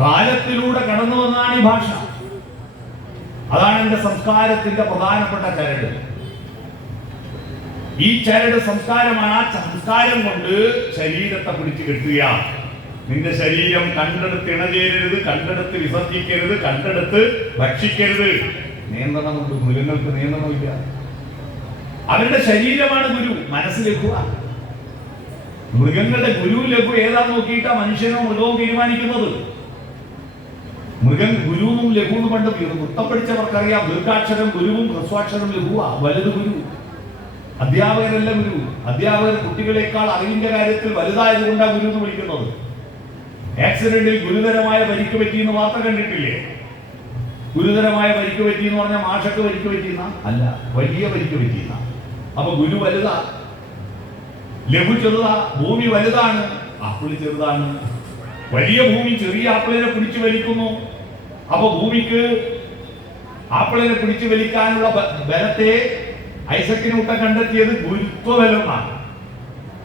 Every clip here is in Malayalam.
കാലത്തിലൂടെ കടന്നു വന്നതാണ് ഈ ഭാഷ. അതാണ് എന്റെ സംസ്കാരത്തിന്റെ പ്രധാനപ്പെട്ട ചരട്. ഈ ചരട് സംസ്കാരമാണ്. ആ സംസ്കാരം കൊണ്ട് ശരീരത്തെ പിടിച്ചു കെട്ടുക. നിന്റെ ശരീരം കണ്ടെടുത്ത് ഇണചേരരുത്, കണ്ടെടുത്ത് വിസർജിക്കരുത്, കണ്ടെടുത്ത് ഭക്ഷിക്കരുത്. നിയന്ത്രണമുണ്ട്. മൃഗങ്ങൾക്ക് നിയന്ത്രണമില്ല. അവരുടെ ശരീരമാണ് ഗുരു, മനസ്സ് ലഘുവാണ്. മൃഗങ്ങളുടെ ഗുരു ലഘു ഏതാന്ന് നോക്കിയിട്ടാ മനുഷ്യനോ മൃഗവും തീരുമാനിക്കുന്നത്. ഗുരുവും ലഘുവും പണ്ട് വൃത്തപ്പടിച്ചവർക്കറിയാം. ദീർഘാക്ഷരം ഗുരുവും ഹ്രസ്വാക്ഷരം ലഘുവാ. വലുത് ഗുരു. അധ്യാപകരല്ല ഗുരു. അധ്യാപകർ കുട്ടികളെക്കാൾ അറിവിന്റെ കാര്യത്തിൽ വലുതായതുകൊണ്ടാണ് ഗുരു എന്ന് വിളിക്കുന്നത്. ആക്സിഡന്റിൽ ഗുരുതരമായ പരിക്ക് പറ്റിയെന്ന് വാർത്ത കണ്ടിട്ടില്ലേ? ഗുരുതരമായ പരിക്ക് പറ്റിയെന്ന് പറഞ്ഞാൽ മാഷക്ക് പരിക്ക് പറ്റിയെന്ന അല്ല, വലിയ പരിക്ക് പറ്റിയെന്ന. അപ്പൊ ഗുരു വലുതാ, ലഘു ചെറുതാ. ഭൂമി വലുതാണ്, ആപ്പിള് ചെറുതാണ്. വലിയ ഭൂമി ചെറിയ ആപ്പിളിനെ പിടിച്ചു വലിക്കുന്നു. അപ്പൊ ഭൂമിക്ക് ആപ്പിളിനെ പിടിച്ചു വലിക്കാനുള്ള ബലത്തെ ഐസക് ന്യൂട്ടൻ കണ്ടെത്തിയത് ഗുരുത്വബലമാണ്.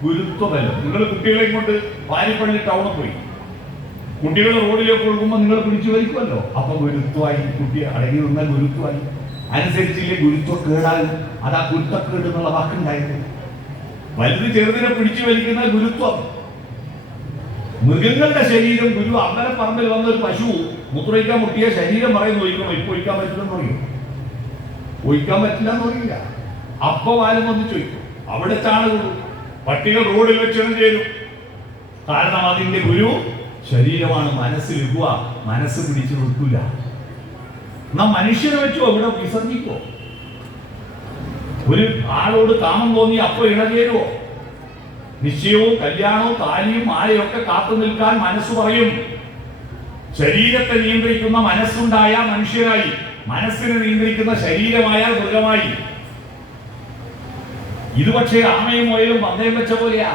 ഗുരുത്വബലം. നിങ്ങൾ കുട്ടികളെ കൊണ്ട് പാരിപ്പള്ളി ടൗണിൽ പോയി കുട്ടികൾ റോഡിലേക്ക് ഒഴുകുമ്പോൾ നിങ്ങൾ പിടിച്ചു വലിക്കുമല്ലോ. അപ്പൊ ഗുരുത്വമായി. കുട്ടി അടങ്ങി നിന്നാൽ ഗുരുത്വമായി. അനുസരിച്ചില്ലേ ഗുരുത്വക്കേടാകും. അതാ ഗുരുത്വക്കേട് എന്നുള്ള വാക്കുണ്ടായിരുന്നു. വലുത് ചെറുതിനെ പിടിച്ചു വലിക്കുന്ന ഗുരുത്വം. മൃഗങ്ങളുടെ ശരീരം ഗുരു. അമ്പലപ്പറമ്പിൽ വന്ന ഒരു പശു മുത്രയിക്കാൻ മുട്ടിയ ശരീരം പറയുന്നു ഒഴിക്കണം. ഇപ്പൊ ഒഴിക്കാൻ പറ്റില്ലെന്ന് പറയും. ഒഴിക്കാൻ പറ്റില്ല എന്ന് പറയില്ല. അപ്പൊ ആരും വന്ന് ചോദിക്കും. അവിടെ ചാണകം. പട്ടികൾ റോഡിൽ വെച്ചിടം ചേരും. കാരണം അതിന്റെ ഗുരു ശരീരമാണ്. മനസ്സ് ലഘുവ. മനസ്സ് പിടിച്ചു നിർത്തൂല. നാം മനുഷ്യനെ വെച്ചോ ഇവിടെ വിസർജിക്കോ? ഒരു ആളോട് കാമം തോന്നി അപ്പൊ ഇണചേരുവോ? നിശ്ചയവും കല്യാണവും താലിയും മാലയൊക്കെ കാത്തു നിൽക്കാൻ മനസ്സ് പറയും. ശരീരത്തെ നിയന്ത്രിക്കുന്ന മനസ്സുണ്ടായ മനുഷ്യനായി, മനസ്സിനെ നിയന്ത്രിക്കുന്ന ശരീരമായാൽ മൃഗമായി. ഇത് പക്ഷേ ആമയും മുയലും പന്തയം വെച്ച പോലെയാ.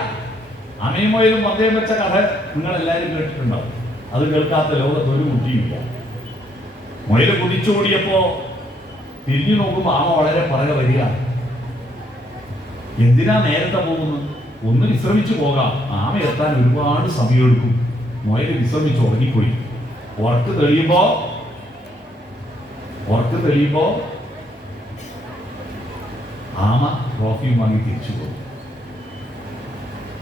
ആമയും മുയലും പന്തയം വെച്ച കഥ നിങ്ങൾ എല്ലാവരും കേട്ടിട്ടുണ്ടാവും. അത് കേൾക്കാത്ത ലോകത്ത് ഒരു കുട്ടിയില്ല. മുയല് കുതിച്ചോടിയപ്പോ തിരിഞ്ഞു നോക്കുമ്പോൾ ആമ വളരെ പുറകെ വരികയാണ്. എന്തിനാ നേരത്തെ പോകുന്നത്? ഒന്ന് വിശ്രമിച്ചു പോകാം. ആമ എത്താൻ ഒരുപാട് സമയമെടുക്കും. മുയല് വിശ്രമിച്ച് ഉറങ്ങിപ്പോയി. ഉറക്ക് തെളിയുമ്പോ ആമ ട്രോഫിയും വാങ്ങി തിരിച്ചു പോകും.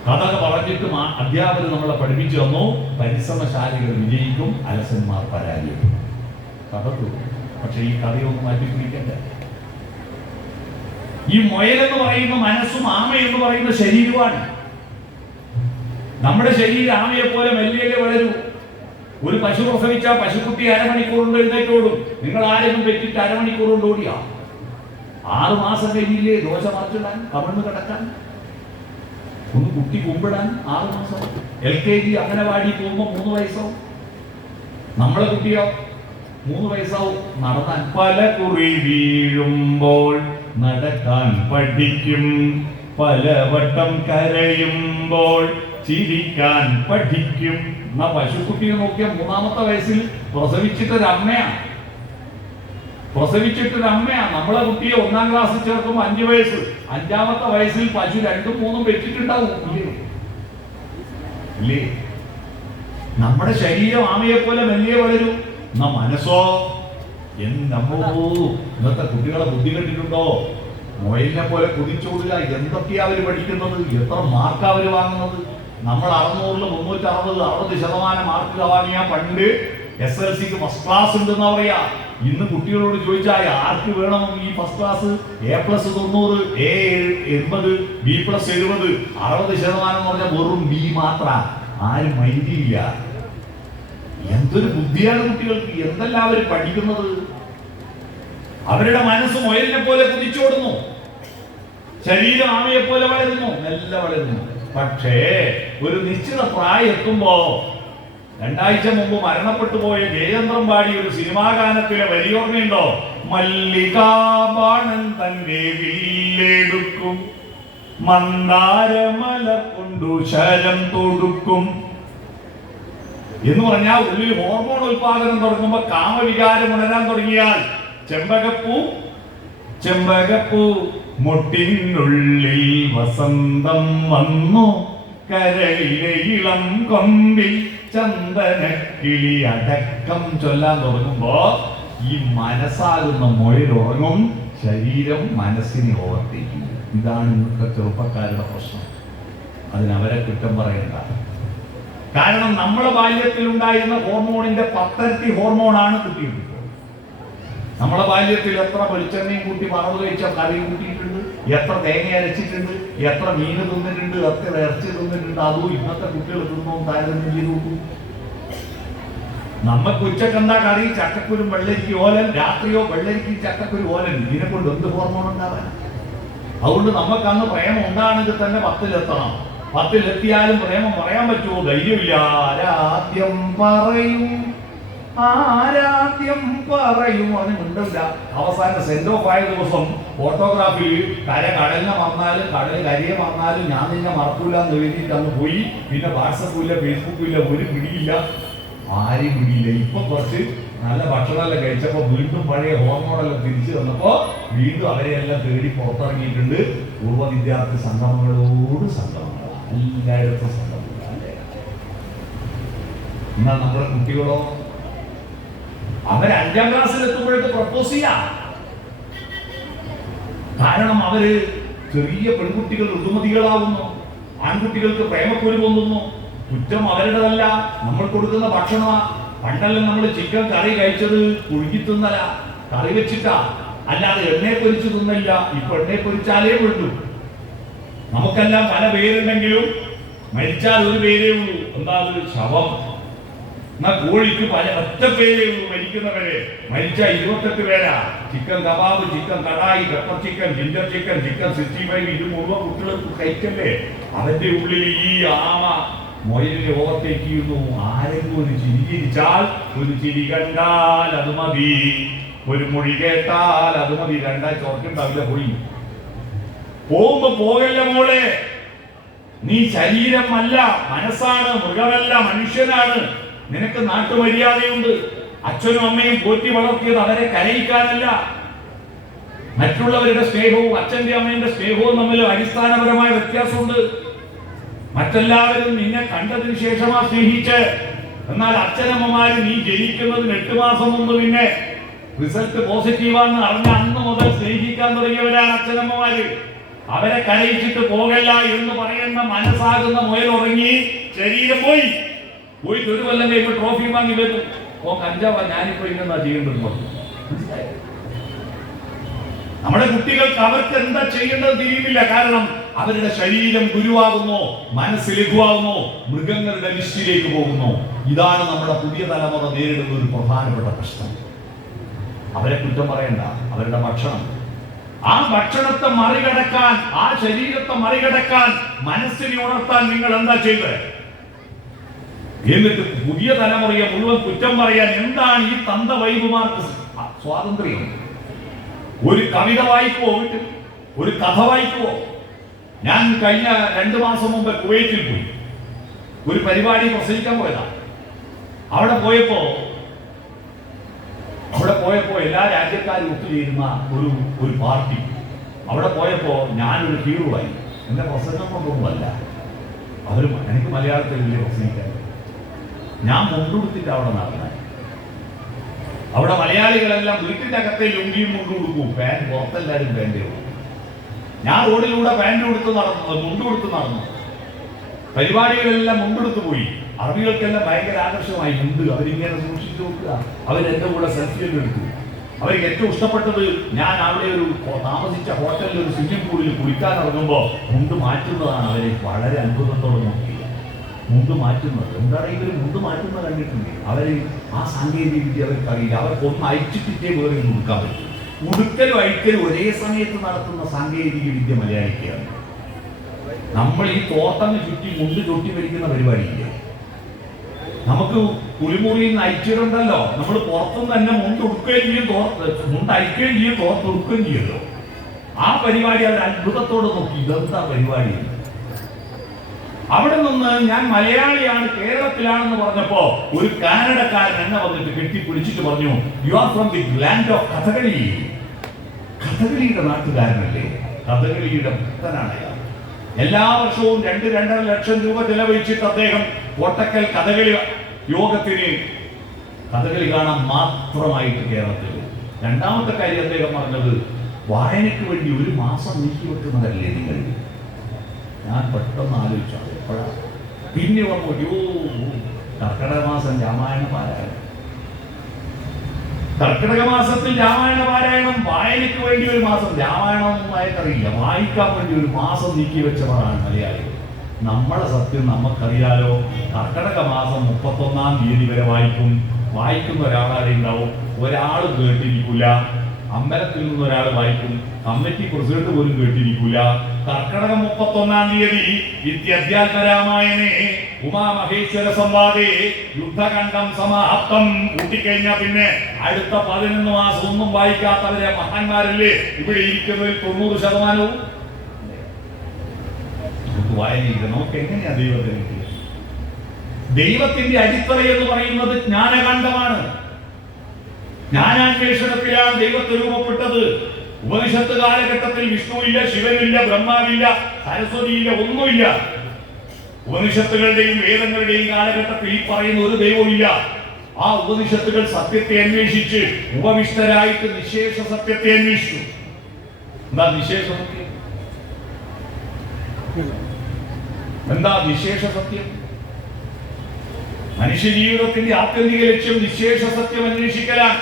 കഥ പറഞ്ഞിട്ടും അധ്യാപകർ നമ്മളെ പഠിപ്പിച്ചു തന്നു. പരിശ്രമശാലികൾ വിജയിക്കും, അലസന്മാർ പരാജയപ്പെടും. കഥ തീർന്നു. പക്ഷെ ഈ കഥയൊന്നും മാറ്റിപ്പിടിക്കണ്ട. ഈ മുയലെന്ന് പറയുന്ന മനസ്സും ആമ എന്ന് പറയുന്ന ശരീരമാണ്. നമ്മുടെ ശരീരം ആമയെ പോലെ മെല്ലിയല്ലേ വളരൂ. ഒരു പശു പ്രസവിച്ചാൽ പശുക്കുട്ടി അരമണിക്കൂർ കൊണ്ട് എഴുന്നേറ്റോടും. നിങ്ങൾ ആരെങ്കിലും വെച്ചിട്ട് അരമണിക്കൂർ കൊണ്ട് ഓടിയാ 6 മാസം കഴിഞ്ഞില്ലേ ദോശ മറിച്ചിടാൻ, കമഴ്ന്ന് കിടക്കാൻ, ഒന്ന് കുട്ടി കുമ്പിടാൻ 6 മാസം. LKG അംഗനവാടി പോകുമ്പോ 3 വയസ്സാവും. നമ്മളെ കുട്ടിയോ 3 വയസ്സാവും. നടന്നാൽ പല കുറി വീഴുമ്പോൾ നടക്കാൻ പഠിക്കും, പലവട്ടം കരയുമ്പോൾ ചിരിക്കാൻ പഠിക്കും. എന്നാ പശുക്കുട്ടിയെ നോക്കിയ 3-ാമത്തെ വയസ്സിൽ പ്രസവിച്ചിട്ടൊരമ്മയാണ്. നമ്മളെ കുട്ടിയെ 1-ാം ക്ലാസ്സിൽ ചേർക്കുമ്പോൾ 5 വയസ്സ്. 5-ാമത്തെ വയസ്സിൽ പശു 2ഉം 3ഉം വെച്ചിട്ടുണ്ടാവും. ഇല്ലേ? നമ്മുടെ ശരീരം ആമയെ പോലെ മെല്ലിയെ വളരും. എന്നാ മനസ്സോ ഇന്നത്തെ കുട്ടികളെ ബുദ്ധി കണ്ടിട്ടുണ്ടോ? മൊയിലിനെ പോലെ കുതിച്ചോടുക. എന്തൊക്കെയാ അവര് പഠിക്കുന്നത്? എത്ര മാർക്കാ അവര് വാങ്ങുന്നത്? നമ്മൾ 600-ൽ 360 മാർക്ക് വാങ്ങിയാ പണ്ട് SLCക്ക് ഫസ്റ്റ് ക്ലാസ് ഉണ്ടെന്ന് പറയാ. ഇന്ന് കുട്ടികളോട് ചോദിച്ചാൽ ആർക്ക് വേണം ഈ first class? A+90, A80, B+70, 60% എന്ന് പറഞ്ഞാൽ വെറും B മാത്ര. ആരും മൈൻഡില്ല. എന്തൊരു ബുദ്ധിയാണ് കുട്ടികൾക്ക്! എന്തെല്ലാം അവർ പഠിക്കുന്നത്! അവരുടെ മനസ്സ് മുയലിനെ പോലെ കുതിച്ചോടുന്നു. ശരീരം ആമയെ പോലെ വളരുന്നു, മെല്ലെ വളരുന്നു. പക്ഷേ ഒരു നിശ്ചിത പ്രായം എത്തുമ്പോ 2 ആഴ്ച മുമ്പ് മരണപ്പെട്ടു പോയ ജയചന്ദ്രൻ പാടിയ ഒരു സിനിമാ ഗാനത്തിലെ വരി ഓർമ്മയുണ്ടോ? മല്ലികാബാണൻ തന്റെ വില്ലെടുക്കും, മന്ദാരമല കൊണ്ടു ശരം തൊടുക്കും എന്ന് പറഞ്ഞാൽ ഉള്ളിൽ ഹോർമോൺ ഉൽപാദനം തുടങ്ങുമ്പോ കാമവികാരം ഉണരാൻ തുടങ്ങിയാൽ ചെമ്പകപ്പൂ മുട്ടിനുള്ളിൽ വസന്തം വന്നു, കരളിലെ ഇളം കൊമ്പിൽ ചന്ദനക്കിളി അടക്കം ചൊല്ലാൻ തുടങ്ങുമ്പോ ഈ മനസ്സാകുന്ന മൊഴിൽ ഉറങ്ങും, ശരീരം മനസ്സിനെ ഓവർത്തേക്കും. ഇതാണ് ഇന്നത്തെ ചെറുപ്പക്കാരുടെ പ്രശ്നം. അതിനവരെ കുറ്റം പറയണ്ട. കാരണം നമ്മുടെ ബാല്യത്തിൽ ഉണ്ടായിരുന്ന ഹോർമോണിന്റെ 10 ഇരട്ടി ഹോർമോണാണ് കുട്ടികൾക്ക്. നമ്മളെ ബാല്യത്തിൽ എത്ര വെളിച്ചെണ്ണയും കൂട്ടി വറവ് കഴിച്ച കറി കൂട്ടിയിട്ടുണ്ട്, എത്ര തേങ്ങ അരച്ചിട്ടുണ്ട്, എത്ര മീന് തിന്നിട്ടുണ്ട്, എത്ര ഇറച്ചി തിന്നിട്ടുണ്ട്. അതും ഇന്നത്തെ കുട്ടികൾ തിന്നോം താരതമ്യം ചെയ്ത് നോക്കും. നമുക്ക് ഉച്ചക്കെന്താ കറി? ചക്കക്കുരു വെള്ളരിക്ക് ഓലൻ. രാത്രിയോ വെള്ളരിക്ക് ചക്കക്കുരു ഓലൻ. ഇതിനെ കൊണ്ട് എന്ത് ഹോർമോൺ ഉണ്ടാവാൻ? അതുകൊണ്ട് നമുക്ക് അന്ന് പ്രേമം ഉണ്ടാണെങ്കിൽ തന്നെ 10-ലെത്തണം. 10-ലെത്തിയാലും പ്രേമം പറയാൻ പറ്റുമോ? ധൈര്യമില്ല. ആരാദ്യം പറയും, ആരാദ്യം പറയും മിണ്ടില്ല. അവസാനം സെന്റ് ഓഫ് ആയ ദിവസം ഫോട്ടോഗ്രാഫിയിൽ കടലിനെ മറന്നാലും കടൽ കരിയെ മറന്നാലും ഞാൻ നിന്നെ മറക്കൂല എന്ന് എഴുതിയിട്ട് അന്ന് പോയി. പിന്നെ വാട്സപ്പും ഇല്ല, ഫേസ്ബുക്കും ഇല്ല, ഒരു പിടിയില്ല, ആരെയും പിടിയില്ല. ഇപ്പൊ കുറച്ച് നല്ല ഭക്ഷണമെല്ലാം കഴിച്ചപ്പോ വീണ്ടും പഴയ ഹോർമോണെല്ലാം തിരിച്ചു വന്നപ്പോ വീണ്ടും അവരെയെല്ലാം തേടി പുറത്തിറങ്ങിയിട്ടുണ്ട്. പൂർവ്വ വിദ്യാർത്ഥി സംഗമങ്ങളോട് സംഗമങ്ങളാണ്, എല്ലായിടത്തും സംഗമങ്ങളല്ലേ. എന്നാൽ നമ്മുടെ കുട്ടികളോ, അവർ 5ാം ക്ലാസ്സിൽ എത്തുമ്പോഴേക്ക് പ്രപ്പോസ് ചെയ്യാം. കാരണം അവര് ചെറിയ പെൺകുട്ടികൾ ഋതുമതികളാവുന്നു, ആൺകുട്ടികൾക്ക് പ്രേമക്കുരു പൊന്തുന്നു. കുറ്റം അവരുടേതല്ല, നമ്മൾ കൊടുക്കുന്ന ഭക്ഷണമാ. പണ്ടെല്ലാം നമ്മൾ ചിക്കൻ കറി കഴിച്ചത് പുഴുങ്ങി തിന്നല, കറി വെച്ചിട്ടാ, അല്ലാതെ എണ്ണയെ പൊരിച്ച് തിന്നില്ല. ഇപ്പൊ എണ്ണയെ പൊരിച്ചാലേ വേണ്ടു. നമുക്കെല്ലാം പല പേരുണ്ടെങ്കിലും മരിച്ചാൽ ഒരു പേരേ ഉള്ളൂ, എന്താ അത്? ശവം. എന്നാ കോഴിക്ക് പല ഒറ്റ പേരേ ഉള്ളൂ മരിക്കുന്നവരെ. മരിച്ച 28 പേരാ. Chicken kebab, chicken kadai, pepper chicken, ginger chicken, chicken 65. ഇത് മുഴുവൻ കുട്ടികൾക്ക് കഴിക്കല്ലേ. അവന്റെ ഉള്ളിൽ ഈ ആമ മൊയിലിനെ ഓവർടേക്ക് ചെയ്യുന്നു. ആരെങ്കിലും ഒരു ചിരി ചിരിച്ചാൽ, ഒരു ചിരി കണ്ടാൽ അത് മതി, ഒരു മൊഴി കേട്ടാൽ അത് മതി. 2 ചോർക്കുണ്ടാവില്ല പോയി. പോകുമ്പോ പോകല്ല മോളെ, നീ ശരീരം അല്ല, മനസ്സാണ്, മൃഗമല്ല, മനുഷ്യനാണ്. നിനക്ക് നാട്ടുമര്യാദയുണ്ട്. അച്ഛനും അമ്മയും പോറ്റി വളർത്തിയത് അവരെ കരയിക്കാനല്ല. മറ്റുള്ളവരുടെ സ്നേഹവും അച്ഛന്റെ അമ്മയുടെ സ്നേഹവും തമ്മിൽ അടിസ്ഥാനപരമായ വ്യത്യാസമുണ്ട്. മറ്റെല്ലാവരും നിന്നെ കണ്ടതിന് ശേഷമാ സ്നേഹിച്ച്. എന്നാൽ അച്ഛനമ്മമാര് നീ ജനിക്കുന്നതിന് 8 മാസം മുമ്പ് നിന്നെ റിസൾട്ട് പോസിറ്റീവാന്ന് അറിഞ്ഞ അന്ന് മുതൽ സ്നേഹിക്കാൻ തുടങ്ങിയവരാണ് അച്ഛനമ്മമാര്. അവരെ കരയിച്ചിട്ട് പോകല്ല എന്ന് പറയുന്ന മനസ്സാകുന്ന മുയൽ ഉറങ്ങി, ശരീരം പോയി. പോയിട്ട് 1 കൊല്ലം കഴിയുമ്പോൾ ട്രോഫി വാങ്ങി വരും. ഓ കഞ്ചാവാ, ഞാനിപ്പോ ഇന്നെന്താ ചെയ്യേണ്ടത്? നമ്മുടെ കുട്ടികൾക്ക് അവർക്ക് എന്താ ചെയ്യേണ്ടത് തിരിയുന്നില്ല. കാരണം അവരുടെ ശരീരം ഗുരുവാകുന്നു, മനസ്സ് ലഘുവാകുന്നു, മൃഗങ്ങളുടെ ലിസ്റ്റിലേക്ക് പോകുന്നു. ഇതാണ് നമ്മുടെ പുതിയ തലമുറ നേരിടുന്ന ഒരു പ്രധാനപ്പെട്ട പ്രശ്നം. അവരെ കുറ്റം പറയണ്ട, അവരുടെ ഭക്ഷണം. ആ ഭക്ഷണത്തെ മറികടക്കാൻ, ആ ശരീരത്തെ മറികടക്കാൻ, മനസ്സിനെ ഉണർത്താൻ നിങ്ങൾ എന്താ ചെയ്തത്? എന്നിട്ട് പുതിയ തലമുറയെ മുഴുവൻ കുറ്റം പറയാൻ എന്താണ് ഈ തന്തവൈബുമാർക്ക് സ്വാതന്ത്ര്യം? ഒരു കവിത വായിക്കുവോ? വീട്ടിൽ ഒരു കഥ വായിക്കുവോ? ഞാൻ കഴിഞ്ഞ 2 മാസം മുമ്പ് കുവൈറ്റിൽ പോയി. ഒരു പരിപാടി പ്രസംഗിക്കാൻ പോയതാ. അവിടെ പോയപ്പോ എല്ലാ രാജ്യക്കാരും ഒത്തുചേരുന്ന ഒരു പാർട്ടി. അവിടെ പോയപ്പോ ഞാനൊരു ഹീറോ ആയി. എന്റെ പ്രസംഗം കൊണ്ടൊന്നുമല്ല, എനിക്ക് മലയാളത്തിൽ വലിയ പ്രസംഗിക്കാൻ. ഞാൻ മുണ്ടുകൊടുത്തിട്ട് അവിടെ നടന്ന. അവിടെ മലയാളികളെല്ലാം വീട്ടിന്റെ അകത്തെ ലുങ്കിയും മുണ്ടു കൊടുക്കും, പാൻറ് പുറത്തെല്ലാരും പാൻറ് കൊടുക്കും. ഞാൻ റോഡിലൂടെ പാൻറ് കൊടുത്ത് നടന്നു, മുണ്ടു കൊടുത്ത് നടന്നു. പരിപാടികളെല്ലാം മുണ്ടെടുത്ത് പോയി. അറബികൾക്കെല്ലാം ഭയങ്കര ആകർഷമായി മുണ്ട്. അവരിങ്ങനെ സൂക്ഷിച്ചു നോക്കുക. അവരെന്റെ കൂടെ സെൽഫിയൊക്കെ എടുത്തു. അവർക്ക് ഏറ്റവും ഇഷ്ടപ്പെട്ടത് ഞാൻ അവിടെ ഒരു താമസിച്ച ഹോട്ടലിൽ ഒരു സ്വിമ്മിംഗ് പൂളിൽ കുളിക്കാൻ ഇറങ്ങുമ്പോൾ മുണ്ട് മാറ്റുന്നതാണ്. അവരെ വളരെ അത്ഭുതത്തോടെ നോക്കി. മുണ്ട് മാറ്റുന്നത് എന്താണ്? ഇവർ മുണ്ട് മാറ്റുന്നത് കണ്ടിട്ടുണ്ട്. അവര് ആ സാങ്കേതിക വിദ്യ അവർക്ക് അറിയില്ല. അവർക്കൊന്ന് അയച്ചിട്ടേ വേറെ ഉടുക്കാൻ പറ്റും. ഉടുക്കലും അഴിക്കലും ഒരേ സമയത്ത് നടത്തുന്ന സാങ്കേതിക വിദ്യ മലയാളിക്കാണ്. നമ്മൾ ഈ തോട്ടം ചുറ്റി മുണ്ട് ചുറ്റി വരിക്കുന്ന പരിപാടിയില്ലേ? നമുക്ക് കുളിമുറിയിൽ നിന്ന് അയച്ചിട്ടുണ്ടല്ലോ. നമ്മൾ പുറത്തുനിന്ന് തന്നെ മുണ്ട് ഉടുക്കുകയും ചെയ്യും, മുണ്ട് അയക്കുകയും ചെയ്യും, തോർത്തൊടുക്കുകയും ചെയ്യുമല്ലോ. ആ പരിപാടി അവർ അത്ഭുതത്തോടെ നോക്കി. ഇതെന്താ പരിപാടി? അവിടെ നിന്ന് ഞാൻ മലയാളിയാണ്, കേരളത്തിലാണെന്ന് പറഞ്ഞപ്പോ ഒരു കാനഡക്കാരൻ എന്നെ വന്നിട്ട് കെട്ടിപ്പിടിച്ചിട്ട് പറഞ്ഞു, you are from the land of Kathakali. കഥകളിയുടെ നാട്ടുകാരനല്ലേ? കഥകളിയുടെ ഭക്തനാണ് അയാൾ. എല്ലാ വർഷവും 2-2.5 ലക്ഷം രൂപ ചെലവഴിച്ചിട്ട് അദ്ദേഹം കോട്ടക്കൽ കഥകളി യോഗത്തിന് കഥകളി കാണാൻ മാത്രമായിട്ട് കേരളത്തിൽ. രണ്ടാമത്തെ കാര്യം അദ്ദേഹം പറഞ്ഞത്, വായനയ്ക്ക് വേണ്ടി ഒരു മാസം നീക്കി വെക്കുന്നതല്ലേ നിങ്ങൾ? ഞാൻ പെട്ടെന്ന് ആലോചിച്ചത് എപ്പോഴാണ്. പിന്നെ വന്നു കർക്കിടക മാസം രാമായണ പാരായണം. കർക്കിടക മാസത്തിൽ രാമായണ പാരായണം, വായനയ്ക്ക് വേണ്ടി ഒരു മാസം. രാമായണം വായനറിയില്ല, വായിക്കാൻ വേണ്ടി ഒരു മാസം നീക്കി വെച്ചവരാണ് മലയാളികൾ. നമ്മളെ സത്യം നമുക്കറിയാലോ. കർക്കിടക മാസം 31-ാം തീയതി വരെ വായിക്കുന്ന ഒരാളാരെ ഉണ്ടാവും. ഒരാൾ കേട്ടിരിക്കില്ല. അമ്പലത്തിൽ നിന്ന് ഒരാൾ വായിക്കും, കമ്മിറ്റി പ്രസിഡന്റ് പോലും കേട്ടിരിക്കില്ല. കർക്കിടകം 31-ാം തീയതി ഇത്യധ്യാത്മരാമായണേ ഉമാമഹേശ്വര സംവാദേ യുദ്ധകണ്ഠം സമാപ്തം കൂട്ടിക്കഴിഞ്ഞാൽ പിന്നെ അടുത്ത 11 മാസം ഒന്നും വായിക്കാത്തവരെ മഹാന്മാരല്ലേ ഇവിടെ ഇരിക്കുന്നതിൽ 90%. നമുക്ക് വായനയില്ല. നമുക്ക് എങ്ങനെയാ ദൈവത്തിന്റെ അടിത്തറ എന്ന് പറയുന്നത് ജ്ഞാനകാന്ഡമാണ്. ജ്ഞാനാന്വേഷണത്തിലാണ് ദൈവത്തെ രൂപപ്പെട്ടത്. ഉപനിഷത്ത് കാലഘട്ടത്തിൽ വിഷ്ണുവില്ല, ശിവനില്ല, ബ്രഹ്മാവില്ല, സരസ്വതിയില്ല, ഒന്നുമില്ല. ഉപനിഷത്തുകളുടെയും വേദങ്ങളുടെയും കാലഘട്ടത്തിൽ ഈ പറയുന്ന ഒരു ദൈവമില്ല. ആ ഉപനിഷത്തുകൾ സത്യത്തെ അന്വേഷിച്ച് ഉപവിഷ്ടരായിട്ട് നിശേഷ സത്യത്തെ അന്വേഷിച്ചു. എന്താ നിശേഷ സത്യം? എന്താ നിശേഷ സത്യം? മനുഷ്യ ജീവിതത്തിന്റെ ആത്യന്തിക ലക്ഷ്യം നിശേഷ സത്യം അന്വേഷിക്കലാണ്.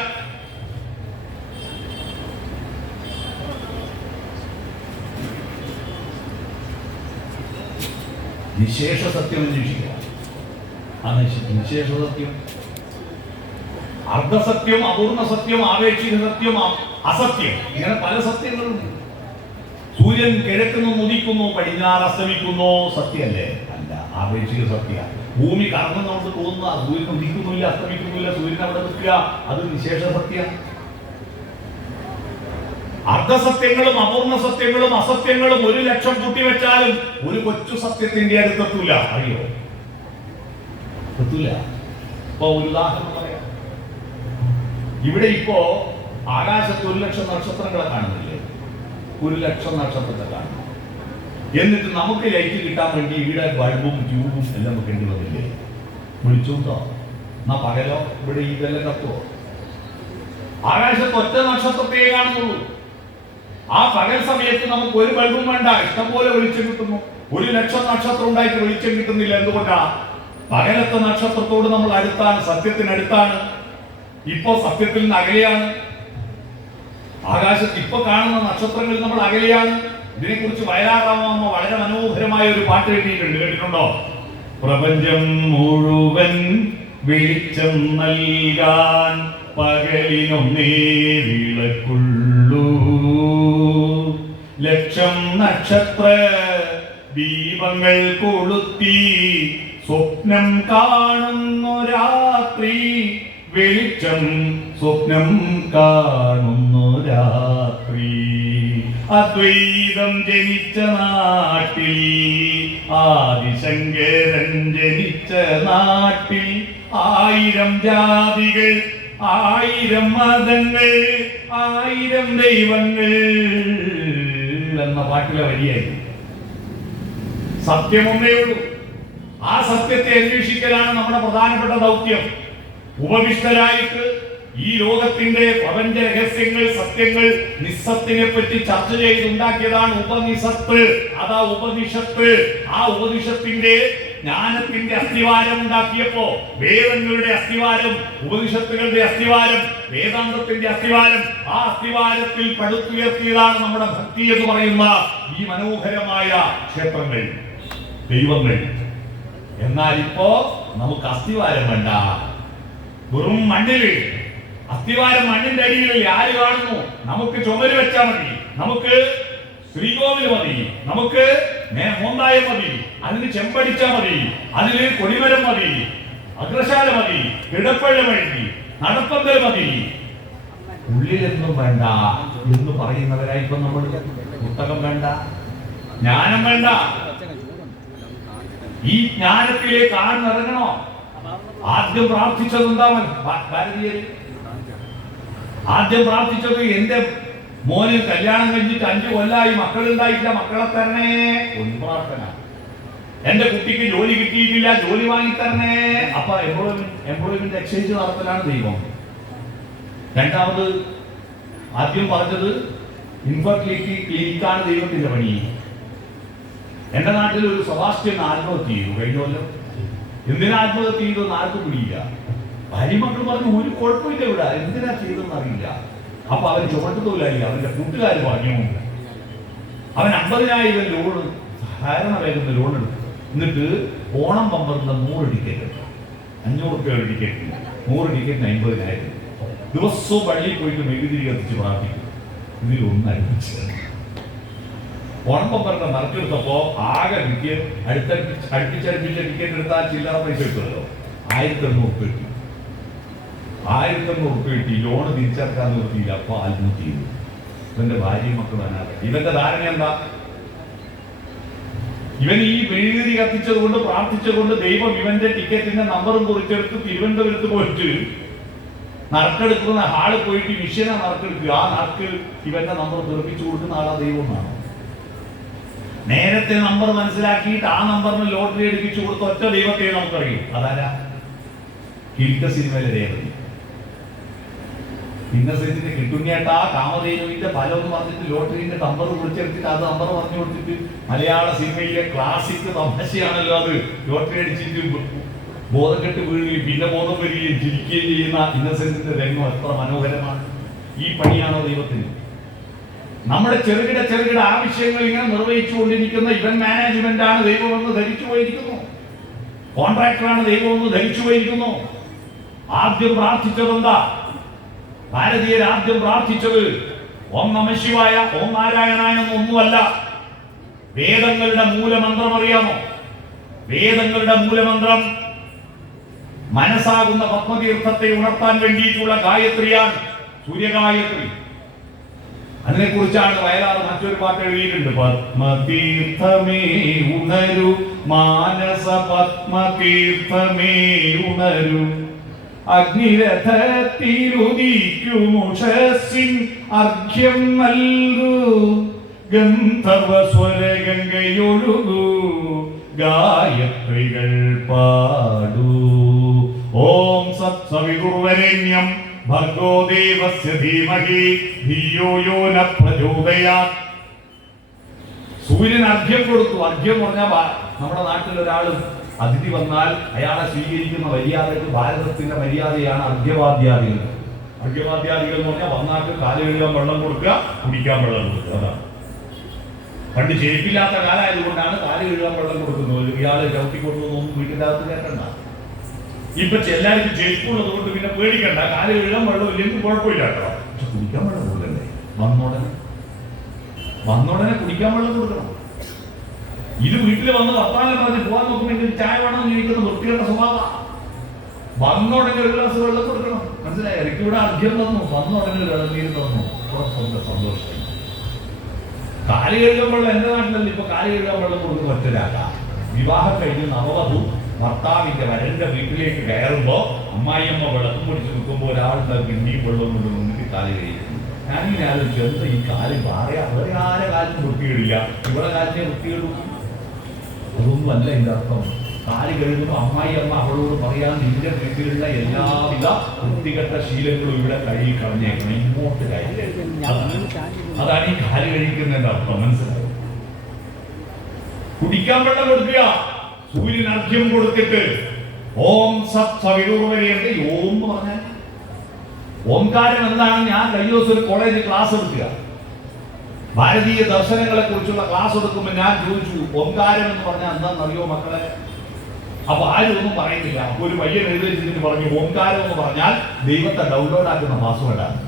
നിശേഷ സത്യം അന്വേഷിക്കുക. നിശേഷ സത്യം, അർദ്ധസത്യം, അപൂർണ സത്യം, ആപേക്ഷിക സത്യം, അസത്യം, ഇങ്ങനെ പല സത്യങ്ങളുണ്ട്. സൂര്യൻ കിഴക്ക് നിന്ന് ഉദിക്കുന്നു, പടിഞ്ഞാറ് അസ്തമിക്കുന്നു, സത്യമല്ലേ? അല്ല, ആപേക്ഷിക സത്യ. ഭൂമി കറങ്ങുന്നോണ്ട് തോന്നുന്ന സൂര്യൻ ഉദിക്കുന്നില്ല, അസ്തമിക്കുന്നില്ല, സൂര്യൻ അവിടെ നിൽക്കുക, അത് വിശേഷ സത്യം. അർദ്ധസത്യങ്ങളും അപൂർണ സത്യങ്ങളും അസത്യങ്ങളും 1,00,000 കൂട്ടിവെച്ചാലും ഒരു കൊച്ചു സത്യത്തിന്റെ അടുത്തെത്തൂല. അറിയോ? എത്തൂല. ഇപ്പൊ ഒരു ഉദാഹരണം പറയാം. ഇവിടെ ഇപ്പോ ആകാശത്ത് 1,00,000 നക്ഷത്രങ്ങളെ കാണുന്നില്ലേ? 1,00,000 നക്ഷത്രത്തെ കാണുന്നു. എന്നിട്ട് നമുക്ക് ലൈറ്റ് കിട്ടാൻ വേണ്ടി ഇവിടെ ബൾബും ട്യൂബും എല്ലാം വെക്കേണ്ടി വന്നില്ലേ? വിളിച്ചോണ്ടോ? എന്നാ പകലോ ഇവിടെ ഇതെല്ലാം കത്തുവോ? ആകാശത്ത് ഒറ്റ നക്ഷത്രത്തെ കാണുന്നുള്ളൂ. ആ പകൽ സമയത്ത് നമുക്ക് ഒരു ബൾബും വേണ്ട, ഇഷ്ടംപോലെ വെളിച്ചം കിട്ടുന്നു. 1,00,000 നക്ഷത്രം ഉണ്ടായിട്ട് വെളിച്ചം കിട്ടുന്നില്ല. എന്തുകൊണ്ടാ? പകലത്തെ നക്ഷത്രത്തോട് നമ്മൾ അടുത്താണ്, സത്യത്തിനടുത്താണ്. ഇപ്പോ സത്യത്തിൽ നിന്ന് അകലെയാണ്. ആകാശത്ത് ഇപ്പൊ കാണുന്ന നക്ഷത്രങ്ങളിൽ നമ്മൾ അകലെയാണ്. ഇതിനെക്കുറിച്ച് വയലാറാമ വളരെ മനോഹരമായ ഒരു പാട്ട് എഴുതിയിട്ടുണ്ട്, കേട്ടിട്ടുണ്ടോ? പ്രപഞ്ചം മുഴുവൻ വെളിച്ചം നൽകാൻ പകലിനൊന്നേ വിളക്കുള്ളൂ, 1,00,000 നക്ഷത്ര ദീപങ്ങൾ കൊളുത്തി സ്വപ്നം കാണുന്നു രാത്രി, വെളിച്ചം സ്വപ്നം കാണുന്നു രാത്രി. അദ്വൈതം ജനിച്ച നാട്ടിൽ, ആദിശങ്കരൻ ജനിച്ച നാട്ടിൽ, 1000 ജാതികൾ, 1000 മതങ്ങൾ, 1000 ദൈവങ്ങൾ എന്ന പാട്ടിലെ വരിയായി. സത്യമൊന്നേ ഉള്ളൂ. ആ സത്യത്തെ അന്വേഷിക്കലാണ് നമ്മുടെ പ്രധാനപ്പെട്ട ദൗത്യം. ഉപവിഷ്ടരായിട്ട് ഈ ലോകത്തിന്റെ പ്രപഞ്ച രഹസ്യങ്ങൾ, സത്യങ്ങൾ, നിസ്സത്തിനെ പറ്റി ചർച്ച ചെയ്തുണ്ടാക്കിയതാണ് ഉപനിഷത്ത്. അതാ ഉപനിഷത്ത്. ആ ഉപനിഷത്തിന്റെ ജ്ഞാനത്തിന്റെ അസ്ഥിവാരം ഉണ്ടാക്കിയപ്പോ വേദങ്ങളുടെ അസ്ഥിവാരം, ഉപനിഷത്തുകളുടെ അസ്ഥിവാരം, വേദാന്തത്തിന്റെ അസ്ഥിവാരം, ആ അസ്ഥിവാരത്തിൽ പടുത്തുയർത്തിയതാണ് നമ്മുടെ ഭക്തി എന്ന് പറയുന്ന ഈ മനോഹരമായ ക്ഷേത്രങ്ങൾ, ദൈവങ്ങൾ. എന്നാൽ ഇപ്പോ നമുക്ക് അസ്ഥിവാരം വേണ്ട, വെറും മണ്ണില്. അസ്ഥിവാരം മണ്ണിന്റെ അടിയിൽ ആര് കാണുന്നു? നമുക്ക് ചുമര് വെച്ചാൽ മതി, നമുക്ക് ശ്രീകോവിൽ മതി, നമുക്ക് മോന്തായം മതി, അതിന് ചെമ്പടിച്ചാ മതി, അതിന് കൊടിമരം മതി, അഗ്രശാല മതി, കിടപ്പഴ മതി, നടപ്പന്തൽ മതി. ഉള്ളിലെന്നും വേണ്ട എന്ന് പറയുന്നവരായി ഇപ്പൊ നമ്മൾ. പുസ്തകം വേണ്ട, ജ്ഞാനം വേണ്ട. ഈ ജ്ഞാനത്തിലേക്ക് ആണിറങ്ങണോ? ആദ്യം പ്രാർത്ഥിച്ചത് എന്താവൻ ഭാരതീയര്? ആദ്യം പ്രാർത്ഥിച്ചത് എന്റെ മോന് കല്യാണം കഴിഞ്ഞിട്ട് 5 കൊല്ലായി മക്കളുണ്ടായില്ല, മക്കളെ തരണേ. ഒന്ന് പ്രാർത്ഥന. എന്റെ കുട്ടിക്ക് ജോലി കിട്ടിയിട്ടില്ല, ജോലി വാങ്ങിത്തരണേ. അപ്പൊ എംപ്ലോയ്മെന്റ് എക്സ്ചേഞ്ച് നടത്തലാണ് ദൈവം. രണ്ടാമത് ആദ്യം പറഞ്ഞത് ഇൻഫെർട്ടിലിറ്റി ക്ലിനിക്കാണ് ദൈവത്തിന്റെ പണി. എന്റെ നാട്ടിൽ ഒരു സെബാസ്റ്റ്യൻ ആത്മഹത്യ ചെയ്തു കഴിഞ്ഞ കൊല്ലം. എന്തിനാ ആത്മഹത്യ ചെയ്തെന്ന് ആർക്കും പിടിയില്ല. ഭാര്യമക്കൾ പറഞ്ഞു ഒരു കുഴപ്പമില്ല ഇവിടെ, എന്തിനാ ചെയ്തെന്ന് അറിയില്ല. അപ്പൊ അവൻ ചുമട്ടുതൊഴിലാളി, അവന്റെ കൂട്ടുകാർ പറഞ്ഞു അവൻ 50,000 ലോണ് സാധാരണ വേഗം ലോൺ എടുത്തു. എന്നിട്ട് ഓണം പമ്പറിന്റെ 100 ടിക്കറ്റ്, 500 രൂപയുടെ ടിക്കറ്റ്, 100 ടിക്കറ്റിന് 50,000. ദിവസവും പള്ളിയിൽ പോയിട്ട് മെഴുകുതിരി കത്തിച്ച് പ്രാർത്ഥിക്കും. ഇതിലൊന്നടിപ്പിച്ച് ഓണം പമ്പറിന്റെ നറുക്കെടുത്തപ്പോ ആകെ കിട്ടിയ അടുപ്പിച്ചടുപ്പിച്ച ടിക്കറ്റ് എടുത്താൽ ചില്ലറ പൈസ കിട്ടുമല്ലോ, 1,800 കിട്ടി. 1,800 കിട്ടി. ലോണ് തിരിച്ചടക്കാൻ നിർത്തിയില്ല. അപ്പൊ ആത്മഹത്യ ചെയ്തു. ഇവന്റെ ഭാര്യയും മക്കളാണ്. ഇവന്റെ ധാരണ എന്താ? ഇവൻ ഈ മെഴുകുതിരി കത്തിച്ചത് കൊണ്ട്, പ്രാർത്ഥിച്ചതുകൊണ്ട് ദൈവം ഇവന്റെ ടിക്കറ്റിന്റെ നമ്പറും കുറിച്ചെടുത്ത് തിരുവനന്തപുരത്ത് പോയിട്ട് നറുക്കെടുക്കുന്ന ഹാളിൽ പോയിട്ട് മിഷ്യനെ നറുക്കെടുക്കുക. ആ നറുക്ക് ഇവന്റെ നമ്പർ തെറിപ്പിച്ചു കൊടുക്കുന്ന ആളാ ദൈവം എന്നാണ്. നേരത്തെ നമ്പർ മനസ്സിലാക്കിയിട്ട് ആ നമ്പറിന് ലോട്ടറി എടുപ്പിച്ചു കൊടുത്ത ഒറ്റ ദൈവത്തെ നമുക്കറിയും. അതാരാ? കിൽക്ക സിനിമയിലെ രേവതി. ഇന്നസെന്റിന് കിട്ടുന്നേട്ടാ കാമധേനുവിന്റെ ഫലം എന്ന് പറഞ്ഞിട്ട് ലോട്ടറിന്റെ നമ്പർ കുറിച്ചെടുത്തിട്ട് അത് നമ്പർ പറഞ്ഞു കൊടുത്തിട്ട് മലയാള സിനിമയിലെ ക്ലാസിക് തമാശയാണല്ലോ അത്. ലോട്ടറി അടിച്ചിട്ട് ബോധം കെട്ട് വീഴുകയും പിന്നെ ബോധം വരികയും ചിരിക്കുകയും ചെയ്യുന്ന ഇന്നസെന്റിന്റെ രംഗം എത്ര മനോഹരമാണ്. ഈ പണിയാണോ ദൈവത്തിന്? നമ്മുടെ ചെറുകിട ആവശ്യങ്ങൾ ഇങ്ങനെ നിർവഹിച്ചുകൊണ്ടിരിക്കുന്ന ഇവന്റ് മാനേജ്മെന്റ് ആണ് ദൈവമെന്ന് ധരിച്ചു പോയിരിക്കുന്നു. കോൺട്രാക്ടറാണ് ദൈവമെന്ന് ധരിച്ചു പോയിരിക്കുന്നു. ആദ്യം പ്രാർത്ഥിച്ചതെന്താ? ഭാരതീയർ ആദ്യം പ്രാർത്ഥിച്ചത് ഓം നമഃശിവായ, ഓം നാരായണായ എന്നൊന്നുമല്ല. വേദങ്ങളുടെ മൂലമന്ത്രം അറിയാമോ? വേദങ്ങളുടെ മൂലമന്ത്രം മനസ്സാകുന്ന പത്മതീർത്ഥത്തെ ഉണർത്താൻ വേണ്ടിയിട്ടുള്ള ഗായത്രിയാണ്, സൂര്യഗായത്രി. അതിനെക്കുറിച്ചാണ് വയലാർ മറ്റൊരു പാട്ട് എഴുതിയിട്ടുണ്ട്. പത്മതീർത്ഥമേ ഉണരു, മാനസ പത്മതീർത്ഥമേ ഉണരു, അഗ്നിരഥത്തിരുദിക്കുമുഷസ്സിൻ അർഘ്യം നൽകൂ, ഗന്ധർവസ്വര ഗംഗയൊഴുകൂ, ഗായത്രികൾ പാടൂ. ഓം സത്സവിതുർവരേണ്യം ഭർഗോ ദേവസ്യ ധീമഹി ധിയോ യോ ന പ്രചോദയാത്. സൂര്യൻ അർഘ്യം കൊടുത്തു. അർഘ്യം പറഞ്ഞാൽ നമ്മുടെ നാട്ടിൽ ഒരാളും അതിഥി വന്നാൽ അയാളെ സ്വീകരിക്കുന്ന മര്യാദയ്ക്ക് ഭാരതത്തിന്റെ മര്യാദയാണ് അർഘ്യവാദ്യാദികൾ. അർഘ്യവാദ്യാദികൾ എന്ന് പറഞ്ഞാൽ വന്നാക്ക് കാല് കഴുകാൻ വെള്ളം കൊടുക്കുക, കുടിക്കാൻ വെള്ളം കൊടുക്കുക. അതാണ്. പണ്ട് ചെരുപ്പില്ലാത്ത കാലമായതുകൊണ്ടാണ് കാല് കഴുകാൻ വെള്ളം കൊടുക്കുന്നത്. ഇയാള് ചവിട്ടിക്കൊണ്ടൊന്നും വീട്ടിന്റെ അകത്ത് കേൾക്കണ്ട. ഇപ്പൊ എല്ലാവർക്കും ചെരുപ്പുള്ളത് കൊണ്ട് പിന്നെ പേടിക്കണ്ട. കാല് കഴുകാൻ വെള്ളം ഇല്ലെങ്കിൽ കുഴപ്പമില്ല കേട്ടോ. കുടിക്കാൻ വെള്ളം കൊടുക്കണ്ടേ? വന്നോടനെ കുടിക്കാൻ വെള്ളം കൊടുക്കണം. ഇത് വീട്ടിൽ വന്ന് വർത്താനം പറഞ്ഞ് പോകാൻ നോക്കുമ്പോൾ ചായ വേണം ചോദിക്കുന്ന വൃത്തികളുടെ സ്വഭാവം. വന്നോടനെ ഒരു ഗ്ലാസ് വെള്ളം കൊടുക്കണം. മനസ്സിലായി? എനിക്ക് ഇവിടെ അർഘ്യം തന്നു, വന്നോടനെ ഒരു ഇളനീര് തന്നു. സന്തോഷം. കാല് കഴുകാൻ വെള്ളം എന്റെ നാട്ടിലല്ല. ഇപ്പൊ കാല് കഴുകാൻ വെള്ളം കൊടുക്കുന്ന ഒറ്റരാക്കാം. വിവാഹം കഴിഞ്ഞ് നവവധു ഭർത്താവിന്റെ വരന്റെ വീട്ടിലേക്ക് കയറുമ്പോ അമ്മായിയമ്മ വെള്ളത്തും പൊടിച്ച് നിൽക്കുമ്പോൾ ഒരാൾ കിണ്ടിയും വെള്ളം കൊണ്ട് മുന്നിട്ട് കാല് കഴിയുന്നു. ഞാനിങ്ങനെ ആലോചിച്ചു, എന്താ ഈ കാല് പറയാ? അവരെ ആരെ കാലിന് വൃത്തികളില്ല, ഇവിടെ കാലിനെ വൃത്തികളും. അതൊന്നും അല്ല ഇതിന്റെ അർത്ഥം. കാല് കഴുകുമ്പോൾ അമ്മായിയമ്മ അവളോട് പറയാൻ നിന്റെ വീട്ടിലുള്ള എല്ലാവിധ വൃത്തികെട്ട ശീലങ്ങളും ഇവിടെ കഴുകി കളഞ്ഞേക്കണം, ഇങ്ങോട്ട് കഴുകി. അതാണ് ഈ കാല് കഴിക്കുന്നതിന്റെ അർത്ഥം. മനസ്സിലായോ? കുടിക്കാൻ വെള്ളം കൊടുക്കുക. സൂര്യൻ അർഘ്യം കൊടുത്തിട്ട് ഓം സത്സവിതുർവരേണ്യം. ഓം എന്ന് പറഞ്ഞാൽ ഓംകാരം എന്താണ്? ഞാൻ കഴിഞ്ഞ ദിവസം ഒരു കോളേജിൽ ക്ലാസ് എടുക്കുക, ഭാരതീയ ദർശനങ്ങളെ കുറിച്ചുള്ള ക്ലാസ് എടുക്കുമ്പോൾ ഞാൻ ചോദിച്ചു ഓംകാരം എന്ന് പറഞ്ഞാൽ എന്താണെന്നറിയോ മക്കളെ? അപ്പൊ ആരും ഒന്നും പറയുന്നില്ല. അപ്പൊ ഒരു പയ്യൻ എഴുതിച്ചിട്ട് പറഞ്ഞു ഓംകാരം എന്ന് പറഞ്ഞാൽ ദൈവത്തെ ഡൗൺലോഡ് ആക്കുന്ന പാസ്വേഡാണ്.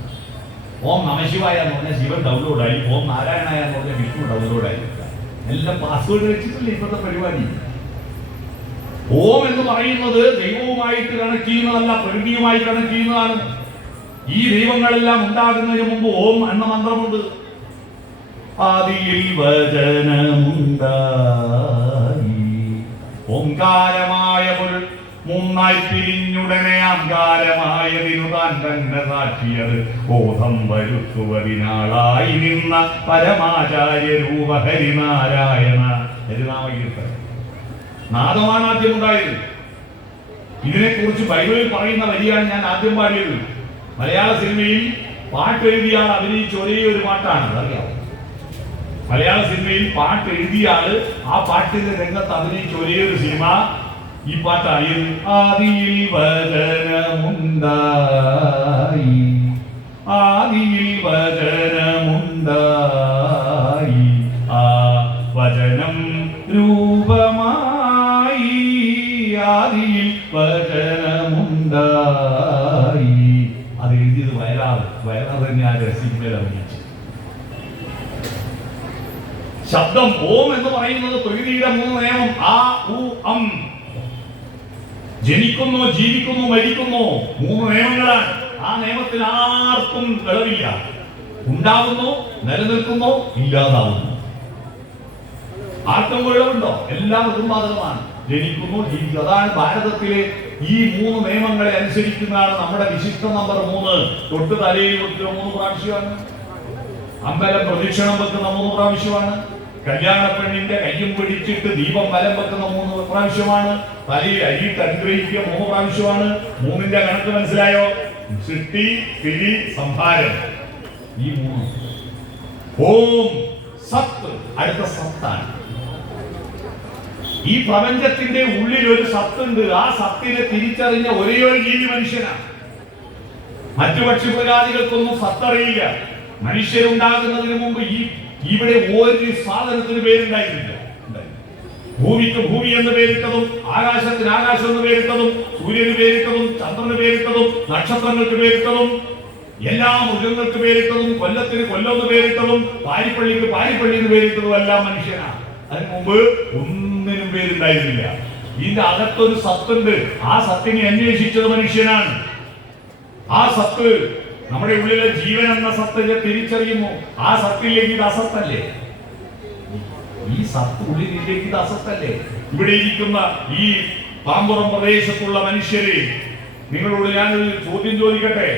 ഓം നമഃശിവായ എന്ന് പറഞ്ഞാൽ ശിവൻ ഡൗൺലോഡായി, ഓം നാരായണായ എന്ന് പറഞ്ഞാൽ വിഷ്ണു ഡൗൺലോഡായി. എല്ലാം പാസ്വേഡ് വെച്ചിട്ടില്ല ഇപ്പോഴത്തെ പരിപാടി. ഓം എന്ന് പറയുന്നത് ദൈവവുമായിട്ട് കണക്ട് ചെയ്യുന്നതല്ല, പ്രകൃതിയുമായി കണക്ട് ചെയ്യുന്നതാണ്. ഈ ദൈവങ്ങളെല്ലാം ഉണ്ടാകുന്നതിന് മുമ്പ് ഓം എന്ന മന്ത്രമുണ്ട്. ആദിയിൽ വചനമുണ്ടായി, ഓംകാരമായ പൊരുൾ മൂന്നായി പിരിഞ്ഞുടനെ അങ്കാരമായതിനു താൻ തന്നെ സാക്ഷിയത് ബോധം വരുത്തുവതിനാളായി നിന്ന പരമാചാര്യ രൂപ ഹരിനാരായണ. ഹരിനാമകീർത്തനം. നാദമാണ് ആദ്യം ഉണ്ടായത്. ഇതിനെക്കുറിച്ച് ബൈബിളിൽ പറയുന്ന വരിയാണ് ഞാൻ ആദ്യം പാടിയത്. മലയാള സിനിമയിൽ പാട്ട് എഴുതിയ ആൾ അഭിനയിച്ച ഒരേ ഒരു പാട്ടാണ്, അറിയാമോ? മലയാള സിനിമയിൽ പാട്ട് എഴുതിയ ആള് ആ പാട്ടിന്റെ രംഗത്ത് അഭിനയിച്ച ഒരേ ഒരു സിനിമ ഈ പാട്ടായിരുന്നു. ആദിയിൽ വചനമുണ്ടായി, ആദിയിൽ വചനമുണ്ടായി, ആ വചനം രൂപമായി, ആദിയിൽ വചനമുണ്ടായി. അത് എഴുതിയത് വയലാർ തന്നെയാണ് സിനിമയിൽ അഭിനയിച്ചത്. ശബ്ദം ഓം എന്ന് പറയുന്നത് പ്രകൃതിയുടെ 3 നിയമം ആ ഉ അം. ജനിക്കുന്നു, ജീവിക്കുന്നു, മരിക്കുന്നു, 3 നിയമങ്ങളാണ്. ആ നിയമത്തിൽ ആർക്കും ഇളവില്ല. ഉണ്ടാകുന്നു, നിലനിൽക്കുന്നു, ഇല്ലാതാവുന്നു. ആർക്കും ഇളവുണ്ടോ? എല്ലാവർക്കും ബാധകമാണ്. ജനിക്കുന്നു, ജീവിക്കുന്നു. അതാണ് ഭാരതത്തിലെ ഈ 3 നിയമങ്ങളെ അനുസരിക്കുന്നതാണ് നമ്മുടെ വിശിഷ്ട നമ്പർ 3. തൊട്ട് തലയിൽ വെക്കുന്ന 3 പ്രാവശ്യമാണ്. അമ്പലം പ്രദക്ഷിണം വെക്കുന്ന 3 പ്രാവശ്യമാണ്. കല്യാണ പെണ്ണിന്റെ കയ്യും പിടിച്ചിട്ട് ദീപം വലം വെക്കുന്ന 3 പ്രാവശ്യമാണ്. തലയിൽ അരിയിട്ട് അനുഗ്രഹിക്കുക 3 പ്രാവശ്യമാണ്. 3ന്റെ കണക്ക് മനസ്സിലായോ? സൃഷ്ടി, സ്ഥിതി, സംഹാരം. ഈ 3. ഓം സത്ത്, അടുത്ത സത്താണ്. ഈ പ്രപഞ്ചത്തിന്റെ ഉള്ളിൽ ഒരു സത്തുണ്ട്. ആ സത്തിനെ തിരിച്ചറിഞ്ഞ ഒരേ ഒരു ജീവി മനുഷ്യനാണ്. മറ്റു പക്ഷിമൃഗാദികൾക്കൊന്നും സത്തറിയില്ല. മനുഷ്യരുണ്ടാകുന്നതിന് മുമ്പ് ഇവിടെ ഒരു സാധനത്തിന് പേരുണ്ടായിരുന്നില്ല. ഭൂമിക്ക് ഭൂമി എന്ന് പേരിട്ടതും, ആകാശത്തിന് ആകാശം എന്ന് പേരിട്ടതും, സൂര്യന് പേരിട്ടതും, ചന്ദ്രന് പേരിട്ടതും, നക്ഷത്രങ്ങൾക്ക് പേരിട്ടതും, എല്ലാ മൃഗങ്ങൾക്ക് പേരിട്ടതും, കൊല്ലത്തിന് കൊല്ലം എന്ന് പേരിട്ടതും, പാരിപ്പള്ളിക്ക് പാരിപ്പള്ളി എന്ന് പേരിട്ടതും എല്ലാം മനുഷ്യനാണ്. അതിന് മുമ്പ് ഒന്നിനും പേരുണ്ടായിരുന്നില്ല. ഇതിന്റെ അകത്തൊരു സത്തുണ്ട്. ആ സത്തിനെ അന്വേഷിച്ചത് മനുഷ്യനാണ്. ആ സത്ത് നമ്മുടെ ഉള്ളിലെ ജീവൻ എന്ന സത്തിനെ തിരിച്ചറിയുന്നു. ആ സത്തിലേക്ക് ഇത് അസത്തല്ലേ? ഈ സത്ത് ഉള്ളിലേക്ക് ഇത് അസത്തല്ലേ? ഇവിടെ ഇരിക്കുന്ന ഈ പാമ്പുറം പ്രദേശത്തുള്ള മനുഷ്യരെ, നിങ്ങളോട് ഞാനൊരു ചോദ്യം ചോദിക്കട്ടെ.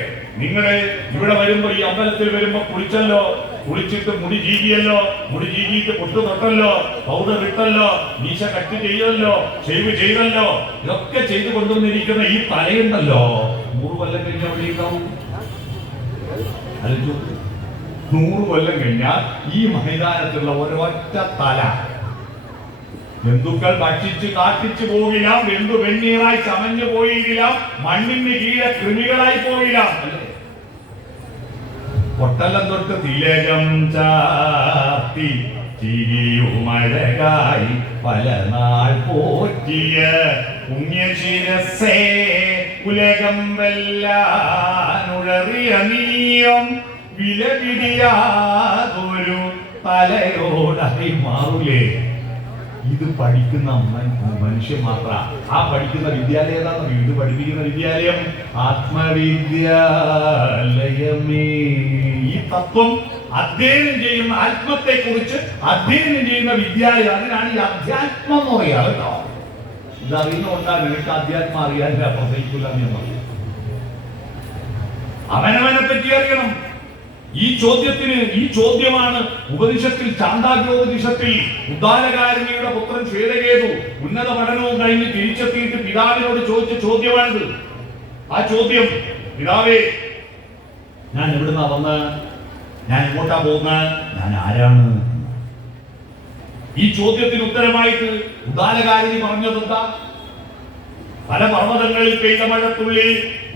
നിങ്ങളെ ഇവിടെ വരുമ്പോ, ഈ അമ്പലത്തിൽ വരുമ്പോ കുളിച്ചല്ലോ, കുളിച്ചിട്ട് മുടി ചീകിയല്ലോ, മുടി ചീകിയിട്ട് പൊട്ടു തൊട്ടല്ലോ, പൗഡർ ഇട്ടല്ലോ, മീശ കട്ട് ചെയ്തല്ലോ, ഷേവ് ചെയ്തല്ലോ, ഇതൊക്കെ ചെയ്തു കൊണ്ടുവന്നിരിക്കുന്ന ഈ തലയുണ്ടല്ലോ, 100 കൊല്ലം കഴിഞ്ഞാൽ അവിടെ ഉണ്ടാവും. 100 കൊല്ലം കഴിഞ്ഞാൽ ഈ മൈതാനത്തുള്ള ഒരൊറ്റ തല ജന്തുക്കൾ ഭക്ഷിച്ച് കാട്ടിച്ചു പോകില്ല, വെന്തു വെണ്ണീറായി ചമഞ്ഞു പോയില്ല, മണ്ണിന് കീഴെ കൃമികളായി പോകില്ല. പൊട്ടലം തൊട്ട് തിലകം ചാർത്തി ചിരിയുമഴകായി പല നാൾ പോറ്റിയ പുണ്യശിരസേ ഉലകം വെല്ലാനുഴറിയ നീയം വിലപിടിയാതൊരു തലയോടായി മാറൂലേ. ഇത് പഠിക്കുന്ന മനുഷ്യൻ മാത്ര. ആ പഠിക്കുന്ന വിദ്യാലയം ഏതാണെന്ന്, ഇത് പഠിപ്പിക്കുന്ന വിദ്യാലയം ആത്മവിദ്യാലയമേ. ഈ തത്വം അധ്യയനം ചെയ്യുന്ന, ആത്മത്തെ കുറിച്ച് അധ്യയനം ചെയ്യുന്ന വിദ്യാലയം, അതിനാണ് ഈ അധ്യാത്മം എന്ന് പറയുക കേട്ടോ. ഇത് അറിയുന്നതുകൊണ്ടാണ് നിനക്ക് അധ്യാത്മം അറിയാനില്ല, പ്രസവിക്കില്ല എന്ന് പറയും. അവനവനെ പറ്റി അറിയണം. ഈ ചോദ്യമാണ് ഉപനിഷത്തിൽ, ചാന്ദാഗ്രോപനിഷത്തിൽ ഉദ്ദാലകാരുണിയുടെ പുത്രൻ ശ്വേതകേതു ഉന്നത പഠനവും കഴിഞ്ഞ് തിരിച്ചെത്തിയിട്ട് പിതാവിനോട് ചോദിച്ച ചോദ്യമാണിത്. ആ ചോദ്യം, പിതാവേ, ഞാൻ എവിടുന്നാ വന്ന്, ഞാൻ എങ്ങോട്ടാ പോകുന്ന, ഞാൻ ആരാണ്? ഈ ചോദ്യത്തിന് ഉത്തരമായിട്ട് ഉദ്ദാലകാരുണി പറഞ്ഞതെന്താ? പല പർവ്വതങ്ങളിൽ പെയ്ത മഴത്തുള്ളി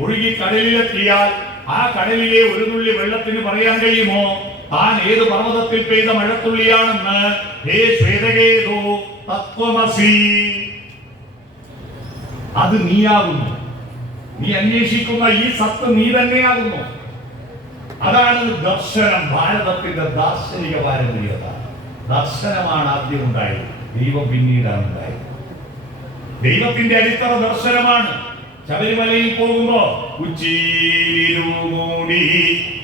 ഒഴുകി കടലിലെത്തിയാൽ ആ കടലിലെ ഒരു തുള്ളി വെള്ളത്തിന് പറയാൻ കഴിയുമോ താൻ ഏത് പർവ്വതത്തിൽ പെയ്ത മഴത്തുള്ളിയാണെന്ന്? ഹേ ശ്വേതകേതു തത്വമസി, അത് നീയാകുന്നു. നീ അന്വേഷിക്കുന്ന ഈ സത്ത് നീ തന്നെയാകുന്നു. അതാണ് ദർശനം. ഭാരതത്തിന്റെ ദാർശനിക പാരമ്പര്യത. ദർശനമാണ് ആദ്യം ഉണ്ടായത്, ദൈവം പിന്നീടാണ് ഉണ്ടായത്. ദൈവത്തിന്റെ അടിത്തറ ദർശനമാണ്. ശബരിമലയിൽ പോകുമ്പോ ഉച്ചീരുമൂടി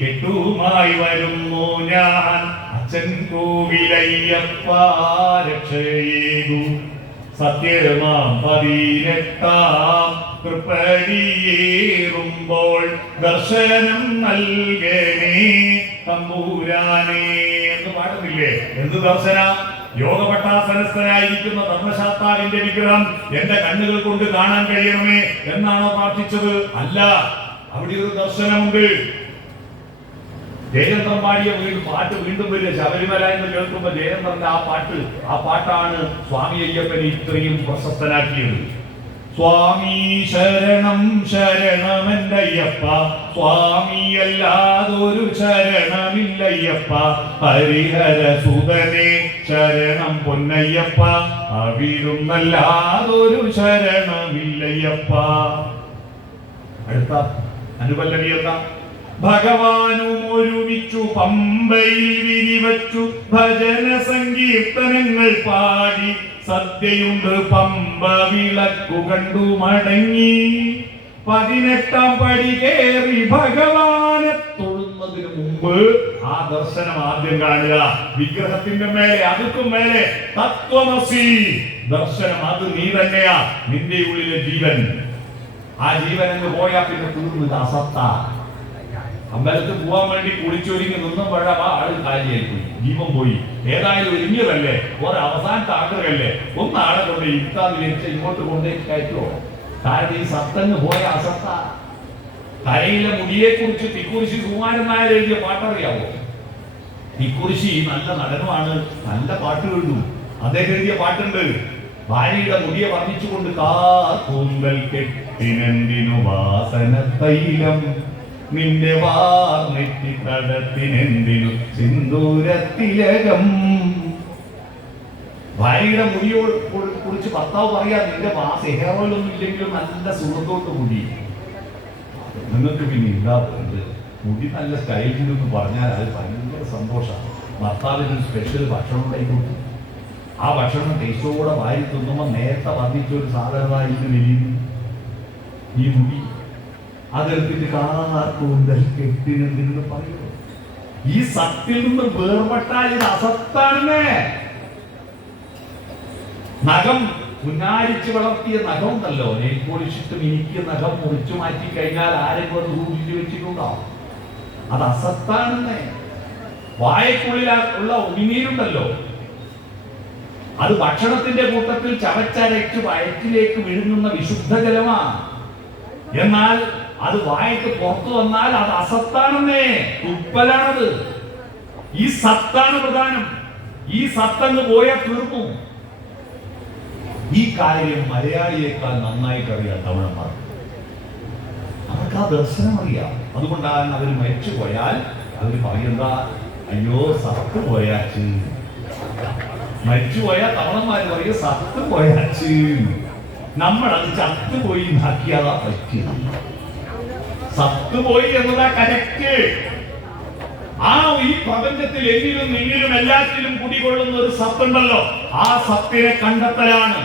കെട്ടുമായി വരുന്നു ഞാൻ, അച്ഛൻ കോവിലയ്യപ്പ രക്ഷയേകു, സത്യമാം 18 തൃപ്പടിയേറുമ്പോൾ ദർശനം നൽകണേ തമ്പൂരാനേ എന്ന് പാടുന്നില്ലേ? എന്ത് ദർശന? യോഗപട്ടാസനസ്ഥനായിരിക്കുന്ന ധർമ്മശാസ്താവിന്റെ വിഗ്രഹം എന്റെ കണ്ണുകൾ കൊണ്ട് കാണാൻ കഴിയണമേ എന്നാണോ പ്രാർത്ഥിച്ചത്? അല്ല, അവിടെ ഒരു ദർശനമുണ്ട്. ജയചന്ദ്രൻ പാടിയ പാട്ട് വീണ്ടും വരിക. ശബരിമല എന്ന് കേൾക്കുമ്പോ ജയചന്ദ്രന്റെ ആ പാട്ടാണ് സ്വാമി അയ്യപ്പനെ ഇത്രയും പ്രശസ്തനാക്കിയത്. സ്വാമി ശരണം ശരണമെന്തയ്യപ്പ, സ്വാമിയല്ലാതൊരു ശരണമില്ലയ്യപ്പ, ഹരിഹര സുതനെ ശരണം പൊന്നയ്യപ്പ, അവിടുന്നല്ലാതൊരു ശരണമില്ലയ്യപ്പ. അടുത്ത അനുപല്ലവി എന്താ? ഭഗവാനും ഒരുമിച്ചു പമ്പയിൽ വിരിവച്ചു ഭജന സങ്കീർത്തനങ്ങൾ പാടി, സദ്യയുണ്ട് പമ്പ വിളക്കു കണ്ടു മടങ്ങി, 18-ാം പടി കയറി ഭഗവാനെ തൊഴുന്നതിന് മുമ്പ് ആ ദർശനം ആദ്യം കാണുക. വിഗ്രഹത്തിന്റെ മേലെ അതുക്കും മേലെ തത്വമസി ദർശനം. അത് നീ തന്നെയാ, നിന്റെ ഉള്ളിലെ ജീവൻ. ആ ജീവൻ എന്ന് പോയാൽ പിന്നെ തീർന്നത് അസത്ത. അമ്പലത്തിൽ പോവാൻ വേണ്ടി കുളിച്ചൊരുങ്ങി നിന്നുമ്പോഴാ ആള് കാലിയായി പോയി, ജീവൻ പോയി. ഏതായാലും ഒരുങ്ങിയതല്ലേ, അവസാനത്തെ ആഗ്രഹമല്ലേ, ഒന്നാളെ കൊണ്ട് ഇരുത്താന്ന് വിചാരിച്ച ഇങ്ങോട്ട് കൊണ്ടേ കയറ്റുമോ? കാരണം ഈ സത്തങ്ങ് പോയ അസത്ത. കരയിലെ മുടിയെ കുറിച്ച് തിക്കുറിശി സുകുമാരൻ നായർ എഴുതിയ പാട്ടറിയാവോ? തിക്കുറിശി നല്ല നടനുമാണ്, നല്ല പാട്ട് എഴുതും. അദ്ദേഹം എഴുതിയ പാട്ടുണ്ട്. ഭാര്യയുടെ മുടിയെ വർണ്ണിച്ചുകൊണ്ട് കാർക്കൂന്തൽ കെട്ടിനെന്തിനു വാസന തൈലം, നിന്റെ വാർന്നെത്തിക്കടത്തിനെന്തിനു സിന്ദൂരത്തിലകം. ഭാര്യയുടെ മുടിയോട് കുറിച്ച് ഭർത്താവ് പറയാ, നിന്റെ ഹെയറോയിലൊന്നും ഇല്ലെങ്കിലും നല്ല സുഖത്തോട്ട് മുടി. നിങ്ങൾക്ക് പിന്നെ ഉണ്ടാവുന്നുണ്ട് മുടി നല്ല സ്റ്റൈലിലെന്ന് പറഞ്ഞാൽ അത് ഭയങ്കര സന്തോഷമാണ്. ഭർത്താവിന് സ്പെഷ്യൽ ഭക്ഷണം ഉണ്ടായിക്കൊടുക്കും. ആ ഭക്ഷണം ടേസ്റ്റോടെ വാരി തിന്നുമ്പോൾ നേരത്തെ വർണ്ണിച്ചൊരു സാധനമായിട്ട് വിരിയുന്നു ഈ മുടി. അതെടുത്തിട്ട് കാർക്കൂന്തൽ കെട്ടിനെന്തിനെന്ന് പറയുന്നു. ഈ സത്തിൽ നിന്ന് വേർപെട്ടാൽ ഇത് അസത്താണെന്നേ. നഖം പുന്നാരിച്ച് വളർത്തിയ നഖം ഉണ്ടല്ലോ, നെയിൽ പോളിഷിട്ട് മിനിക്ക് നഖം മുറിച്ചു മാറ്റി കഴിഞ്ഞാൽ ആരെങ്കിലും അത് സൂക്ഷിച്ചു വെച്ചിട്ടുണ്ടോ? അത് അസത്താണെന്നേ. വായക്കുള്ളിൽ ഉള്ള ഉമിനീരുണ്ടല്ലോ, അത് ഭക്ഷണത്തിന്റെ കൂട്ടത്തിൽ ചവച്ചരച്ച് വയറ്റിലേക്ക് വിഴുങ്ങുന്ന വിശുദ്ധ ജലമാണ്. എന്നാൽ അത് വായക്ക് പുറത്തു വന്നാൽ അത് അസത്താണെന്നേ, തുപ്പലാണത്. ഈ സത്താണ് പ്രധാനം. ഈ സത്തങ്ങ് പോയാൽ തീർന്നു. ഈ കാര്യം മലയാളിയേക്കാൾ നന്നായിട്ട് അറിയാം തമിഴന്മാർ. അവർക്ക് ആ ദർശനം അറിയാം. അതുകൊണ്ടാണ് അവർ മരിച്ചു പോയാൽ അവർ പറയുന്ന അയ്യോ സത്ത് പോയാച്ച്. മരിച്ചുപോയാൽ തമിഴന്മാർ പറയും സത്ത് പോയാച്ച്. നമ്മളത് ചത്തുപോയി നാക്കിയതാ പറ്റിയ. സത്തുപോയി എന്നതാ കറക്റ്റ്. ആ ഈ പ്രപഞ്ചത്തിൽ എന്നിലും നിന്നിലും എല്ലാത്തിലും കുടികൊള്ളുന്ന ഒരു സത്തുണ്ടല്ലോ, ആ സത്തിനെ കണ്ടെത്തലാണ്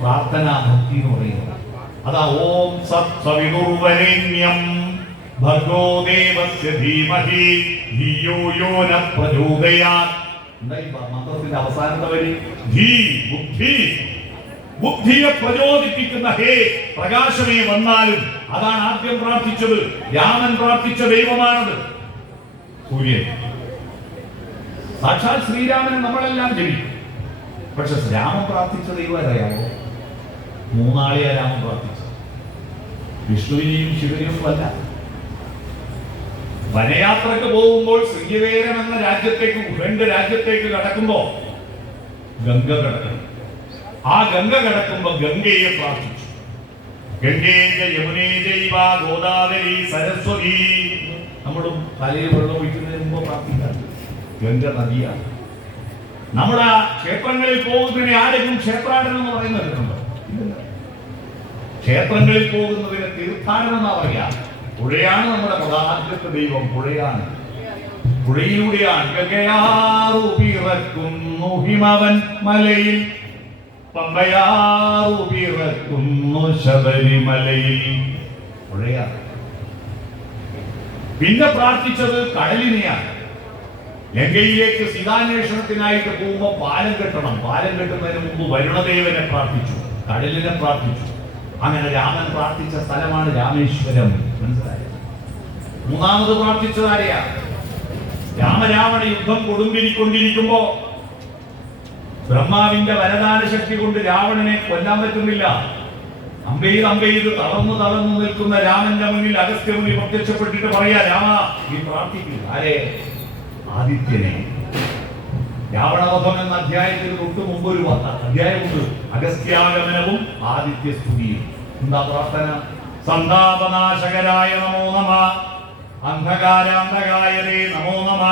പ്രാർത്ഥനാ ഭക്തി എന്ന് പറയുന്നത്. അതാ ഓം സത് സവിതുർവരേണ്യം ഭർഗോ ദേവസ്യ ധീമഹി ധിയോ യോ ന പ്രചോദയാത്. എന്തായി മന്ത്രത്തിന്റെ അവസാനത്തെ വരി? ധീ, ബുദ്ധി. ബുദ്ധിയെ പ്രചോദിപ്പിക്കുന്ന ഹേ പ്രകാശമേ വന്നാലും. അതാണ് ആദ്യം പ്രാർത്ഥിച്ചത്. രാമൻ പ്രാർത്ഥിച്ച ദൈവമാണത് സൂര്യൻ. സാക്ഷാൽ ശ്രീരാമനെ നമ്മളെല്ലാം ജപിക്കും. പക്ഷെ രാമൻ പ്രാർത്ഥിച്ച ദൈവം അറിയാമോ? മൂന്നാളിയാ രാമൻ പ്രാർത്ഥിച്ചത്, വിഷ്ണുവിനെയും ശിവനെയും അല്ല. വനയാത്രക്ക് പോകുമ്പോൾ ശൃംഗവേരം എന്ന രാജ്യത്തേക്ക് 2 രാജ്യത്തേക്ക് കടക്കുമ്പോ ഗംഗ കടക്കണം. ആ ഗംഗ കടക്കുമ്പോ ഗംഗയെ പ്രാർത്ഥിച്ചു. ഗംഗേ യമുനേ ജൈവ ഗോദാവരി സരസ്വതി. നമ്മളും തലയിൽ വെള്ളം ഒഴിക്കുന്നതിന് മുമ്പ് പ്രാർത്ഥിക്കാൻ ഗംഗ നദിയാണ്. നമ്മുടെ ക്ഷേത്രങ്ങളിൽ പോകുന്നതിനെ ആരെങ്കിലും ക്ഷേത്രാടനം എന്ന് പറയുന്നുണ്ടോ? ക്ഷേത്രങ്ങളിൽ പോകുന്നതിന് തീർത്ഥാടനം എന്നാ പറയാ. പുഴയാണ് നമ്മുടെ പ്രധാനത്തെ ദൈവം, പുഴയാണ്. പുഴയിലൂടെയാണ് ഗംഗയാറുപിറക്കുന്നു ഹിമവൻ മലയിൽ, പമ്പയാറുപിറക്കുന്നു ശബരിമലയിൽ. പുഴയാണ്. പിന്നെ പ്രാർത്ഥിച്ചത് കടലിനെയാണ്. ലങ്കയിലേക്ക് സീതാന്വേഷണത്തിനായിട്ട് പോകുമ്പോ പാലം കെട്ടണം. പാലം കെട്ടുന്നതിന് മുമ്പ് വരുണദേവനെ പ്രാർത്ഥിച്ചു, കടലിനെ പ്രാർത്ഥിച്ചു. അങ്ങനെ രാമൻ പ്രാർത്ഥിച്ച സ്ഥലമാണ് രാമേശ്വരം. മനസ്സിലായോ? മൂന്നാമത് പ്രാർത്ഥിച്ചത് ആരെയാ? രാമരാവണ യുദ്ധം കൊടുമ്പിരിക്കൊണ്ടിരിക്കുമ്പോ ബ്രഹ്മാവിന്റെ വരദാന ശക്തി കൊണ്ട് രാവണനെ കൊല്ലാൻ പറ്റുന്നില്ല. അമ്പെയ്ത് തളർന്നു നിൽക്കുന്ന രാമന്റെ മുന്നിൽ അഗസ്ത്യമുനി പ്രത്യക്ഷപ്പെട്ടിട്ട് പറയാ, രാമ നീ പ്രാർത്ഥിക്കുക. ആരെ? ആദിത്യനെ. രാവണവധം എന്ന അധ്യായത്തിന് തൊട്ട് മുമ്പ് ഒരു അധ്യായമുണ്ട്, അഗസ്ത്യാഗമനവും ആദിത്യസ്തുതിയും. എന്താ പ്രാർത്ഥന? സന്താപനാശകരായ നമോ നമ, അന്ധകാരാന്ധകായതേ നമോ നമ,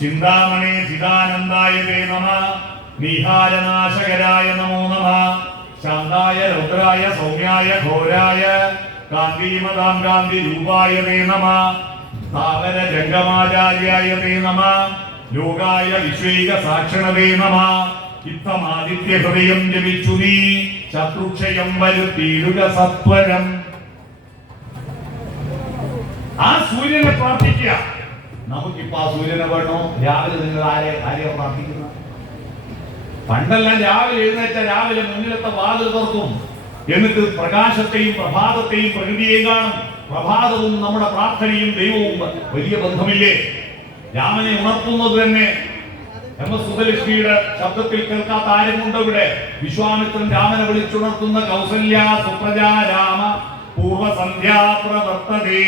ചിന്താമണി ചിദാനന്ദായതേ നമ, നീഹാരനാശകരായ നമോ നമ, ശാന്തായ രൗദ്രായ സൗമ്യായ ഘോരായ കാന്തിമതാം കാന്തി രൂപായതേ നമ, താവര ജംഗമാചാര്യായതേ നമ, ലോകായ വിശ്വൈക സാക്ഷണതേ നമ, ഇത്തമാദിത്യ ഹൃദയം ജപിച്ചു നീ ശത്രുക്ഷയം വരുത്തിയിടുക സത്വരം. ആ സൂര്യനെ പ്രാർത്ഥിക്കുക. നമുക്കിപ്പോ ആ സൂര്യനെ വേണോ? രാവിലെ നിങ്ങൾ ആരെയാ പ്രാർത്ഥിക്കുന്നത്? പണ്ടെല്ലാം രാവിലെ എഴുന്നേറ്റ രാവിലെ മുന്നിലത്തെ വാതിൽ തുറക്കും, എന്നിട്ട് പ്രകാശത്തെയും പ്രഭാതത്തെയും പ്രകൃതിയെയും കാണും. പ്രഭാതവും നമ്മുടെ പ്രാർത്ഥനയും ദൈവവും വലിയ ബന്ധമില്ലേ? രാമനെ ഉണർത്തുന്നത് തന്നെ എം.എസ്. സുബ്ബലക്ഷ്മിയുടെ ശബ്ദത്തിൽ കേൾക്കാത്ത ആരുമുണ്ടോ ഇവിടെ? വിശ്വാമിത്രൻ രാമനെ വിളിച്ചുണർത്തുന്ന കൗസല്യ സുപ്രജാ രാമ പൂർവസന്ധ്യാ പ്രവർത്തതേ.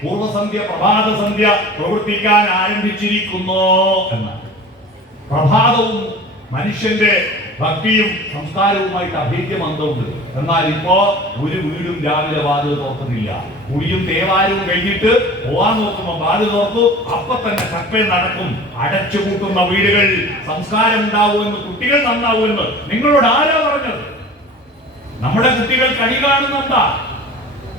പൂർവസന്ധ്യ പ്രഭാത സന്ധ്യ പ്രവർത്തിക്കാൻ ആരംഭിച്ചിരിക്കുന്നു എന്നാണ്. പ്രഭാതവും മനുഷ്യന്റെ ഭക്തിയും സംസ്കാരവുമായിട്ട് അഭേദ്യബന്ധമുണ്ട്. എന്നാൽ ഇപ്പോ ഒരു വീടും രാവിലെ വാതിൽ തുറക്കുന്നില്ല. കുടിയും തേവാരവും കഴിഞ്ഞിട്ട് പോവാൻ നോക്കുമ്പോ വാതിൽ തുറക്കൂ, അപ്പൊ തന്നെ കപ്പേ നടക്കും. അടച്ചുപൂട്ടുന്ന വീടുകൾ സംസ്കാരം ഉണ്ടാവുമെന്ന്, കുട്ടികൾ നന്നാവുമെന്ന് നിങ്ങളോട് ആരാ പറഞ്ഞത്? നമ്മുടെ കുട്ടികൾ കണി കാണുന്നുണ്ടാ?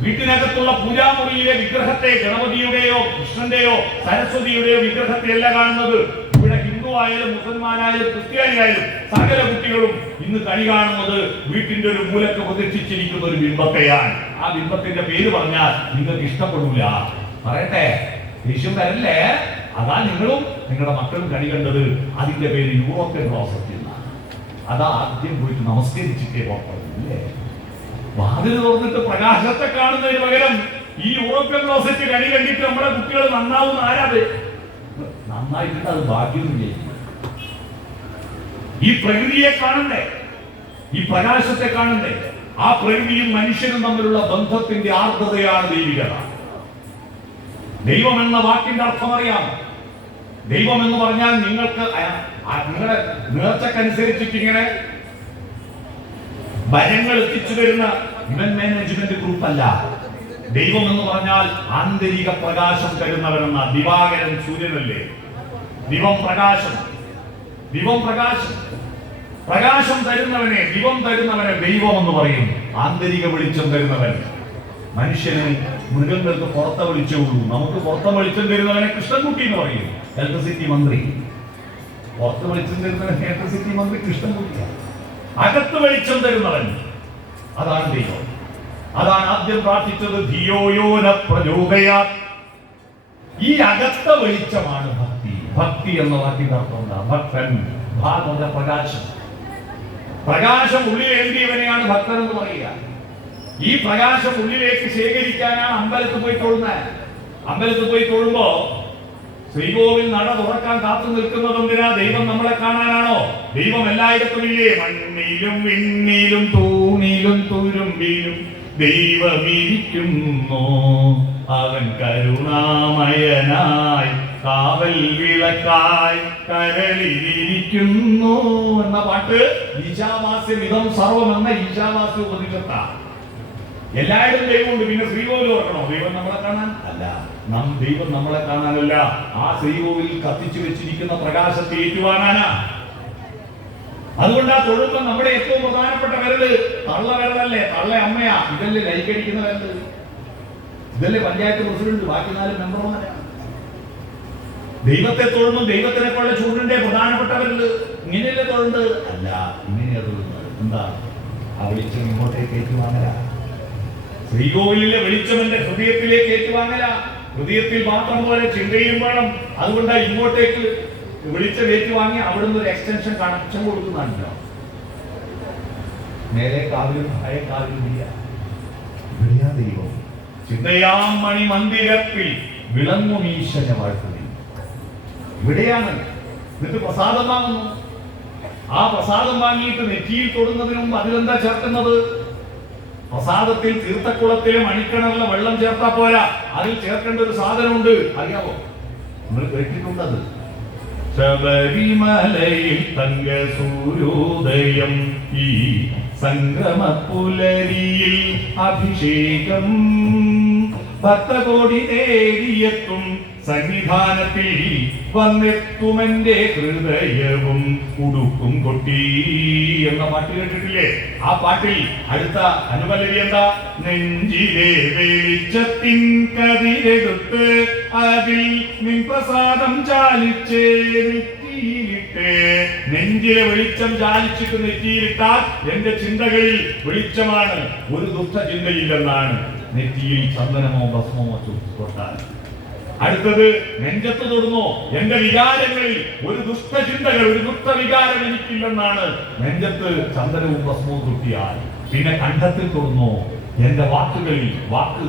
വീട്ടിനകത്തുള്ള പൂജാമുറിയിലെ വിഗ്രഹത്തെ, ഗണപതിയുടെയോ കൃഷ്ണന്റെയോ സരസ്വതിയുടെയോ വിഗ്രഹത്തെ അല്ല കാണുന്നത്. ഇവിടെ ഹിന്ദു ആയാലും മുസൽമാനായാലും ക്രിസ്ത്യാനിയായാലും സകല കുട്ടികളും ഇന്ന് കണി കാണുന്നത് വീട്ടിന്റെ ഒരു മൂലക്ക് പ്രതീക്ഷിച്ചിരിക്കുന്ന ഒരു ബിംബത്തെയാണ്. ആ ബിംബത്തിന്റെ പേര് പറഞ്ഞാൽ നിങ്ങൾക്ക് ഇഷ്ടപ്പെടില്ല. പറയട്ടെ, ദേഷ്യം വരല്ലേ? അതാ നിങ്ങളും നിങ്ങളുടെ മക്കളും കണി കണ്ടത്. അതിന്റെ പേര് യൂറോപ്യൻ ക്ലോസറ്റ് എന്നാണ്. അതാ ആദ്യം പോയിട്ട് നമസ്കരിച്ചിട്ടേ പുറപ്പെടുന്നില്ലേ? വാതിൽ തുറന്നിട്ട് പ്രകാശത്തെ കാണുന്നതിന് പകരം ഈ യൂറോപ്യൻ ക്ലോസറ്റ് കണി കണ്ടിട്ട് നമ്മുടെ കുട്ടികൾ നന്നാവുന്ന ആരാത്? നന്നായിട്ട് അത് ഭാഗ്യമൊന്നുമില്ല. ഈ പ്രകൃതിയെ കാണണ്ടേ? ഈ പ്രകാശത്തെ കാണണ്ടേ? ആ പ്രകൃതിയും മനുഷ്യനും തമ്മിലുള്ള ബന്ധത്തിന്റെ ആർദ്രതയാണ് ദൈവികത. ദൈവം എന്ന വാക്കിന്റെ അർത്ഥം അറിയാം. ദൈവം എന്ന് പറഞ്ഞാൽ നിങ്ങൾക്ക് നിങ്ങളുടെ നേർച്ചക്കനുസരിച്ചിട്ട് ഇങ്ങനെ ഭയങ്ങൾ എത്തിച്ചു തരുന്ന ഇവന്റ് മാനേജ്മെന്റ് ഗ്രൂപ്പ് അല്ല. ദൈവം എന്ന് പറഞ്ഞാൽ ആന്തരിക പ്രകാശം തരുന്നവരെന്ന. ദിവാകരൻ സൂര്യനല്ലേ? ദിവം പ്രകാശം, ദിവം പ്രകാശം, പ്രകാശം തരുന്നവനെ, ദിവം തരുന്നവനെ ദൈവം എന്ന് പറയും. ആന്തരിക വെളിച്ചം തരുന്നവൻ. മനുഷ്യന്, മൃഗങ്ങൾക്ക് പുറത്തെ വെളിച്ചമുള്ളൂ. നമുക്ക് പുറത്തെ വെളിച്ചം തരുന്നവനെ കൃഷ്ണൻകുട്ടി എന്ന് പറയും. ഇലക്ട്രിസിറ്റി മന്ത്രി. പുറത്ത് വെളിച്ചം തരുന്നവൻ ഇലക്ട്രിസിറ്റി മന്ത്രി കൃഷ്ണൻകുട്ടിയാണ്. അകത്ത് വെളിച്ചം തരുന്നവൻ, അതാണ് ദൈവം. അതാണ് ആദ്യം പ്രാർത്ഥിച്ചത്, ധിയോയോന പ്രചോദയാത്. ഈ അകത്ത വെളിച്ചമാണ് ഭക്തി. ഭക്തി എന്ന വാക്കിന്റെ അർത്ഥം എന്താ? ഭക്തൻ, ഭാഗവത പ്രകാശം. പ്രകാശം ഉള്ളിലേന്തിയവനെയാണ് ഭക്തൻ എന്ന് പറയുക. ഈ പ്രകാശം ഉള്ളിലേക്ക് ശേഖരിക്കാനാണ് അമ്പലത്തിൽ പോയി തൊഴുന്നത്. അമ്പലത്തിൽ പോയി തൊഴുമ്പോ ശ്രീകോവിൽ നട തുറക്കാൻ കാത്തു നിൽക്കുന്നത് എന്തിനാ? ദൈവം നമ്മളെ കാണാനാണോ? ദൈവം എല്ലായിടത്തും ഇല്ലേ? മണ്ണിലും വിണ്ണിലും തൂണിലും തുരുമ്പിലും ദൈവമിരിക്കുന്നു. അവൻ കരുണാമയനായി കാവൽ വിളക്കായി കരളിലിരിക്കുന്നു എന്ന പാട്ട് ഈശാവാസ്യം ഇതം സർവം എന്ന ഈശാവാസ്യ ഉപനിഷത്താണ്. എല്ലായിടും ദൈവമുണ്ട്. പിന്നെ ശ്രീകോവിൽ ഓർക്കണോ? ദൈവം നമ്മളെ കാണാൻ അല്ല. ദൈവം നമ്മളെ കാണാനല്ല, ആ ശ്രീകോവിലിൽ കത്തിച്ചു വെച്ചിരിക്കുന്ന പ്രകാശത്തെ ഏറ്റുവാങ്ങാനാ. അതുകൊണ്ട് ആ തൊഴുമ്പം നമ്മുടെ ഏറ്റവും പ്രധാനപ്പെട്ട വിരല് തള്ള വിരലല്ലേ? തള്ള അമ്മയാ. ഇതല്ലേ ലൈക്കടിക്കുന്ന വിരല്? ഇതല്ലേ പഞ്ചായത്ത് പ്രസിഡന്റ്? ബാക്കി 4 മെമ്പർമാരാണ്. ദൈവത്തെ തൊഴുമ്പം ദൈവത്തിനെ പോലെ ചൂടിന്റെ പ്രധാനപ്പെട്ട വിരല്. ഇങ്ങനെയല്ലേ തൊഴുണ്ട്? അല്ല, ഇങ്ങനെയാ തൊഴുന്നത്. എന്താ? ആ വെളിച്ചം ഇങ്ങോട്ടേക്ക് ഏറ്റുവാങ്ങല. ശ്രീകോവിലിലെ വെളിച്ചം എന്റെ ഹൃദയത്തിലേക്ക് ഏറ്റുവാങ്ങല. ഹൃദയത്തിൽ മാത്രം പോലെ ചിന്തയും വേണം. അതുകൊണ്ട് ഇങ്ങോട്ടേക്ക് വെളിച്ചം ഏറ്റുവാങ്ങി അവിടുന്ന് ഒരു എക്സ്റ്റൻഷൻ കണക്ഷൻ കൊടുക്കുന്നുണ്ടല്ലോ. നേരെ കാവിലും ഭയ കാവിലും ഇല്ല. ഇവിടെയാ ദൈവം. ചിന്തയാം മണി മന്ദിരത്തിൽ വിളങ്ങും ഈശ്വര വാഴ്ത്തുന്നു. ഇവിടെയാണ്. എന്നിട്ട് പ്രസാദം വാങ്ങുന്നു. ആ പ്രസാദം വാങ്ങിയിട്ട് നെറ്റിയിൽ തൊടുന്നതിന് മുമ്പ് അതിലെന്താ ചേർക്കുന്നത്? പ്രസാദത്തിൽ തീർത്ഥക്കുളത്തിലെ മണിക്കിണറിലെ വെള്ളം ചേർത്താ പോരാ, അതിൽ ചേർക്കേണ്ട ഒരു സാധനമുണ്ട്. അറിയാവോ? നിങ്ങൾ കേട്ടിട്ടുണ്ടത്. ശബരിമലയിൽ തങ്ക സൂര്യോദയം, ഈ സംഗമപ്പുലരിയിൽ അഭിഷേകം, ഭക്തകോടി തേടിയെത്തും സന്നിധാനത്തിൽ വന്നെത്തുമെന്റെ ഹൃദയവും ഉടുക്കും കൊട്ടി എന്ന പാട്ട് കേട്ടിട്ടില്ലേ? ആ പാട്ടിൽ അടുത്ത അനുപല്ലവി എന്താ? നെഞ്ചിലെ വെളിച്ചത്തിൻ കതിരെടുത്ത് അതിൽ നിൻ പ്രസാദം ചാലിച്ച് നെറ്റിയിലിട്ട്. നെഞ്ചിലെ വെളിച്ചം ചാലിച്ചിട്ട് നെറ്റിയിലിട്ടാൽ എന്റെ ചിന്തകളിൽ വെളിച്ചമാണ്, ഒരു ദുഷ്ട ചിന്തയില്ലെന്നാണ്. നെറ്റിയിൽ ചന്ദനമോ ഭസ്മമോ തൊട്ടാൽ. അടുത്തത് നെഞ്ചത്ത് തൊടുന്നോ? എന്റെ വികാരങ്ങളിൽ ഒരു ദുഷ്ടചിന്തകൾ, ഒരു ദുഷ്ടവികാരം എനിക്കില്ലെന്നാണ് നെഞ്ചത്ത് ചന്ദനവും ഭസ്മവും തൊട്ടിയാൽ. പിന്നെ കണ്ഠത്തിൽ തൊടുന്നോ? എന്റെ വാക്കുകളിൽ, വാക്ക്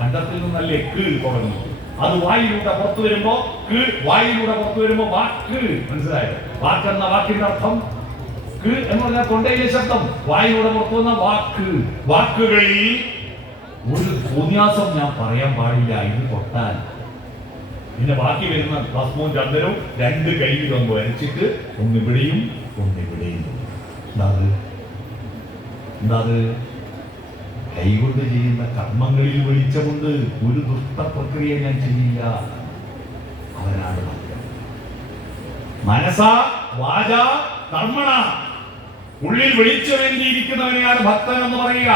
കണ്ഠത്തിൽ നിന്നല്ലേ ക് തുടങ്ങുന്നു, അത് വായിലൂടെ പുറത്തു വരുമ്പോ ക്, വായിലൂടെ പുറത്തു വരുമ്പോ വാക്ക്. മനസ്സിലായോ? വാക്കെന്ന വാക്കിന്റെ അർത്ഥം ക് എന്ന് പറഞ്ഞാൽ തൊണ്ടയിലെ ശബ്ദം, വായിലൂടെ പുറത്തു വന്ന വാക്ക്. വാക്കുകളിൽ ഒരു തോന്നിയാസം ഞാൻ പറയാൻ പാടില്ല, ഇത് തൊട്ടാൽ. പിന്നെ ബാക്കി വരുന്ന ഭസ്മവും ചന്ദനവും രണ്ട് കൈയിൽ ഒന്ന് വരച്ചിട്ട് ഒന്നിവിടെയും ഒന്നിവിടെയും. എന്താത്? കൈകൊണ്ട് ചെയ്യുന്ന കർമ്മങ്ങളിൽ വെളിച്ചമുണ്ട്. ഒരു ദുഷ്ട പ്രക്രിയ ഞാൻ ചെയ്യില്ല. അവനാണ് ഭക്തൻ. മനസാ വാച കർമ്മണ, ഉള്ളിൽ വെളിച്ചമേന്തിയിരിക്കുന്നവനെയാണ് ഭക്തൻ എന്ന് പറയുക.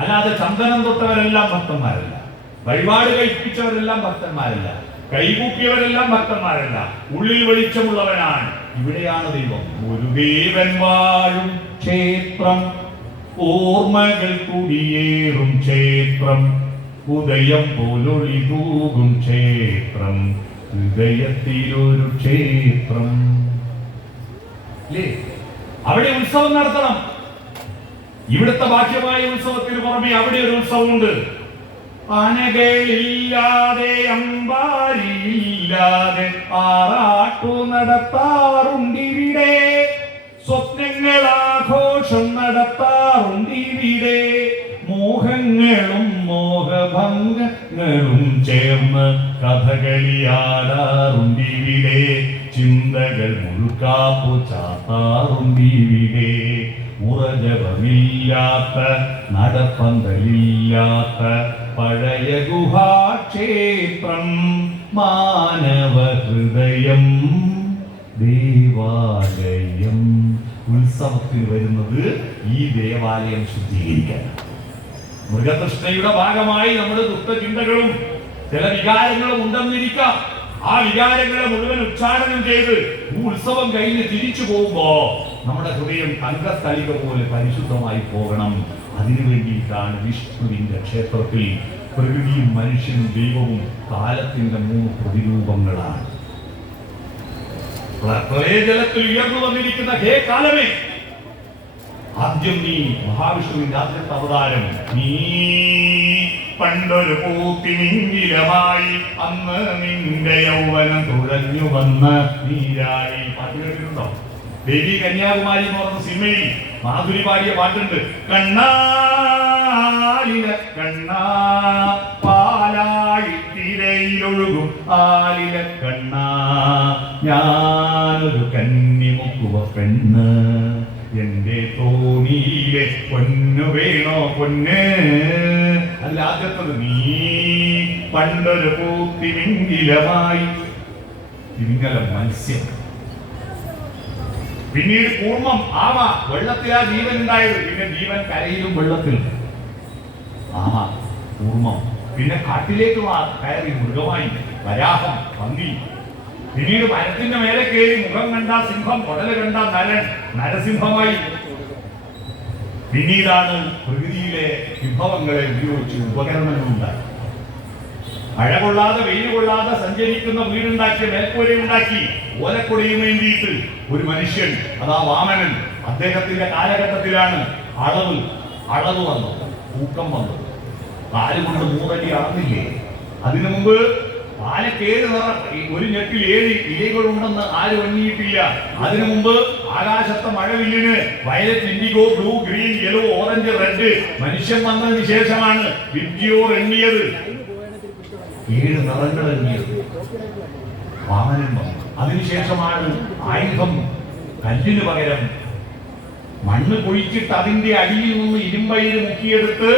അല്ലാതെ ചന്ദനം തൊട്ടവരെല്ലാം ഭക്തന്മാരല്ല, വഴിപാട് കഴിപ്പിച്ചവരെല്ലാം ഭക്തന്മാരല്ല, കൈകൂപ്പിയവരെല്ലാം ഭക്തന്മാരല്ല. ഉള്ളിൽ വെളിച്ചമുള്ളവനാണ്. ഇവിടെയാണ് ദൈവം. ഒരു ദേവൻ വാഴും ക്ഷേത്രം, ഓർമ്മകൾ കുടിയേറും ക്ഷേത്രം, ഉദയം പോലൊളി തൂകും ക്ഷേത്രം, ഹൃദയത്തിലൊരു ക്ഷേത്രം. അവിടെ ഉത്സവം നടത്തണം. ഇവിടുത്തെ ബാഹ്യമായ ഉത്സവത്തിന് പുറമെ അവിടെ ഒരു ഉത്സവമുണ്ട്. ആനകളില്ലാതെ അമ്പാരിയില്ലാതെ ആറാട്ടു നടത്താറുണ്ടിവിടെ, സ്വപ്നങ്ങളാഘോഷം നടത്താറുണ്ടിവിടെ, മോഹങ്ങളും മോഹഭംഗങ്ങളും ചേർന്ന് കഥകളിയാടാറുണ്ടിവിടെ, ചിന്തകൾ മുഴുക്കാപ്പു ചാത്താറുണ്ടിവിടെ, ഉറജപമില്ലാത്ത നടപ്പന്തലില്ലാത്ത പഴയ ഗുഹാക്ഷേത്രം, മാനവ ഹൃദയം ദേവാലയം. ഉത്സവത്തിൽ വരുന്നത് ഈ ദേവാലയം ശുദ്ധീകരിക്കാനാണ്. മൃഗതൃഷ്ണയുടെ ഭാഗമായി നമ്മുടെ ദുഷ്ടചിന്തകളും ചില വികാരങ്ങളും ഉണ്ടെന്നിരിക്കാം. ആ വികാരങ്ങളെ മുഴുവൻ ഉച്ചാടനം ചെയ്ത് ഉത്സവം കഴിഞ്ഞ് തിരിച്ചു പോകുമ്പോ നമ്മുടെ ഹൃദയം തങ്കത്തളിക പോലെ പരിശുദ്ധമായി പോകണം. അതിനു വേണ്ടിയിട്ടാണ് വിഷ്ണുവിന്റെ ക്ഷേത്രത്തിൽ പ്രകൃതിയും മനുഷ്യനും ദൈവവും കാലത്തിന്റെ മൂന്ന് പ്രതിരൂപങ്ങളാണ്. പ്രളയജലത്തിൽ ഉയർന്നു വന്നിരിക്കുന്ന ഹേ കാലമേ, ആദ്യം നീ മഹാവിഷ്ണുവിന്റെ ആദ്യത്തെ അവതാരം. നീ പണ്ടൊരു പൂത്തിനിങ്കിലമായി അന്ന് നിന്റെ യൗവനം തുഴഞ്ഞു വന്ന് നീരായി. പാട്ട് കേട്ടിട്ടുണ്ടോ? ദേവി കന്യാകുമാരി എന്ന് പറഞ്ഞ സിനിമയിൽ മാധുരി പാടിയ പാട്ടുണ്ട്. കണ്ണാലില കണ്ണാ പാലാഴി തിരയിലൊഴുകും ആലില കണ്ണാ, ഞാനൊരു കന്നിമുക്കുവ പെണ്ണ്, എന്റെ തോണിയിലെ പൊന്നു വേണോ പൊന്ന്. അല്ല ആദ്യത്തത് നീ പണ്ടൊരു പൂത്തിമിംഗിലമായി, തിമിംഗലം മത്സ്യം. പിന്നീട് കൂർമ്മം ആമ, വെള്ളത്തിലാ ജീവൻ ഉണ്ടായത്. പിന്നെ ജീവൻ കരയിലും വെള്ളത്തിലും. ആമ, കൂർമ്മം. പിന്നെ കാട്ടിലേക്ക് കയറി മൃഗമായി, വരാഹം, പന്നി. പിന്നീട് മരത്തിന്റെ മേലെ കയറി മുഖം കണ്ട സിംഹം, കൊടല കണ്ട നരൻ, നരസിംഹമായി. പിന്നീടാണ് പ്രകൃതിയിലെ വിഭവങ്ങളെ ഉപയോഗിച്ച് ഉപകരണങ്ങളുണ്ടായി. മഴ കൊള്ളാതെ വെയിൽ കൊള്ളാതെ സഞ്ചരിക്കുന്ന വീടുണ്ടാക്കി, മേൽക്കൂരയുണ്ടാക്കി, ഓലക്കൊടിയും വേണ്ടിയിട്ട് ഒരു മനുഷ്യൻ, അതാ വാമനൻ, അദ്ദേഹത്തിന്റെ കാലഘട്ടത്തിലാണ് അളവ് വന്നത്, തൂക്കം വന്നത്. കാലുകൊണ്ട് 3 അടി അളന്നില്ലേ? അതിനു മുമ്പ് പാലക്ക് 7 നിറം, ഒരു ഞെട്ടിൽ 7 ഇലകളുണ്ടെന്ന് ആരും എണ്ണിയിട്ടില്ല. അതിനു മുമ്പ് ആകാശത്തെ മഴവില്ലിന് violet, indigo, blue, green, yellow, orange, red. മനുഷ്യൻ വന്നതിന് ശേഷമാണ് വിബ്ജിയോർ എണ്ണിയത്. 7 നിറങ്ങൾ എണ്ണിയത് വാമനൻ വന്നു. അതിനുശേഷമാണ് ആയുധം കല്ലിന് പകരം മണ്ണ് കുഴിച്ചിട്ട് അതിന്റെ അടിയിൽ നിന്ന് ഇരുമ്പയിൽ മുക്കിയെടുത്ത്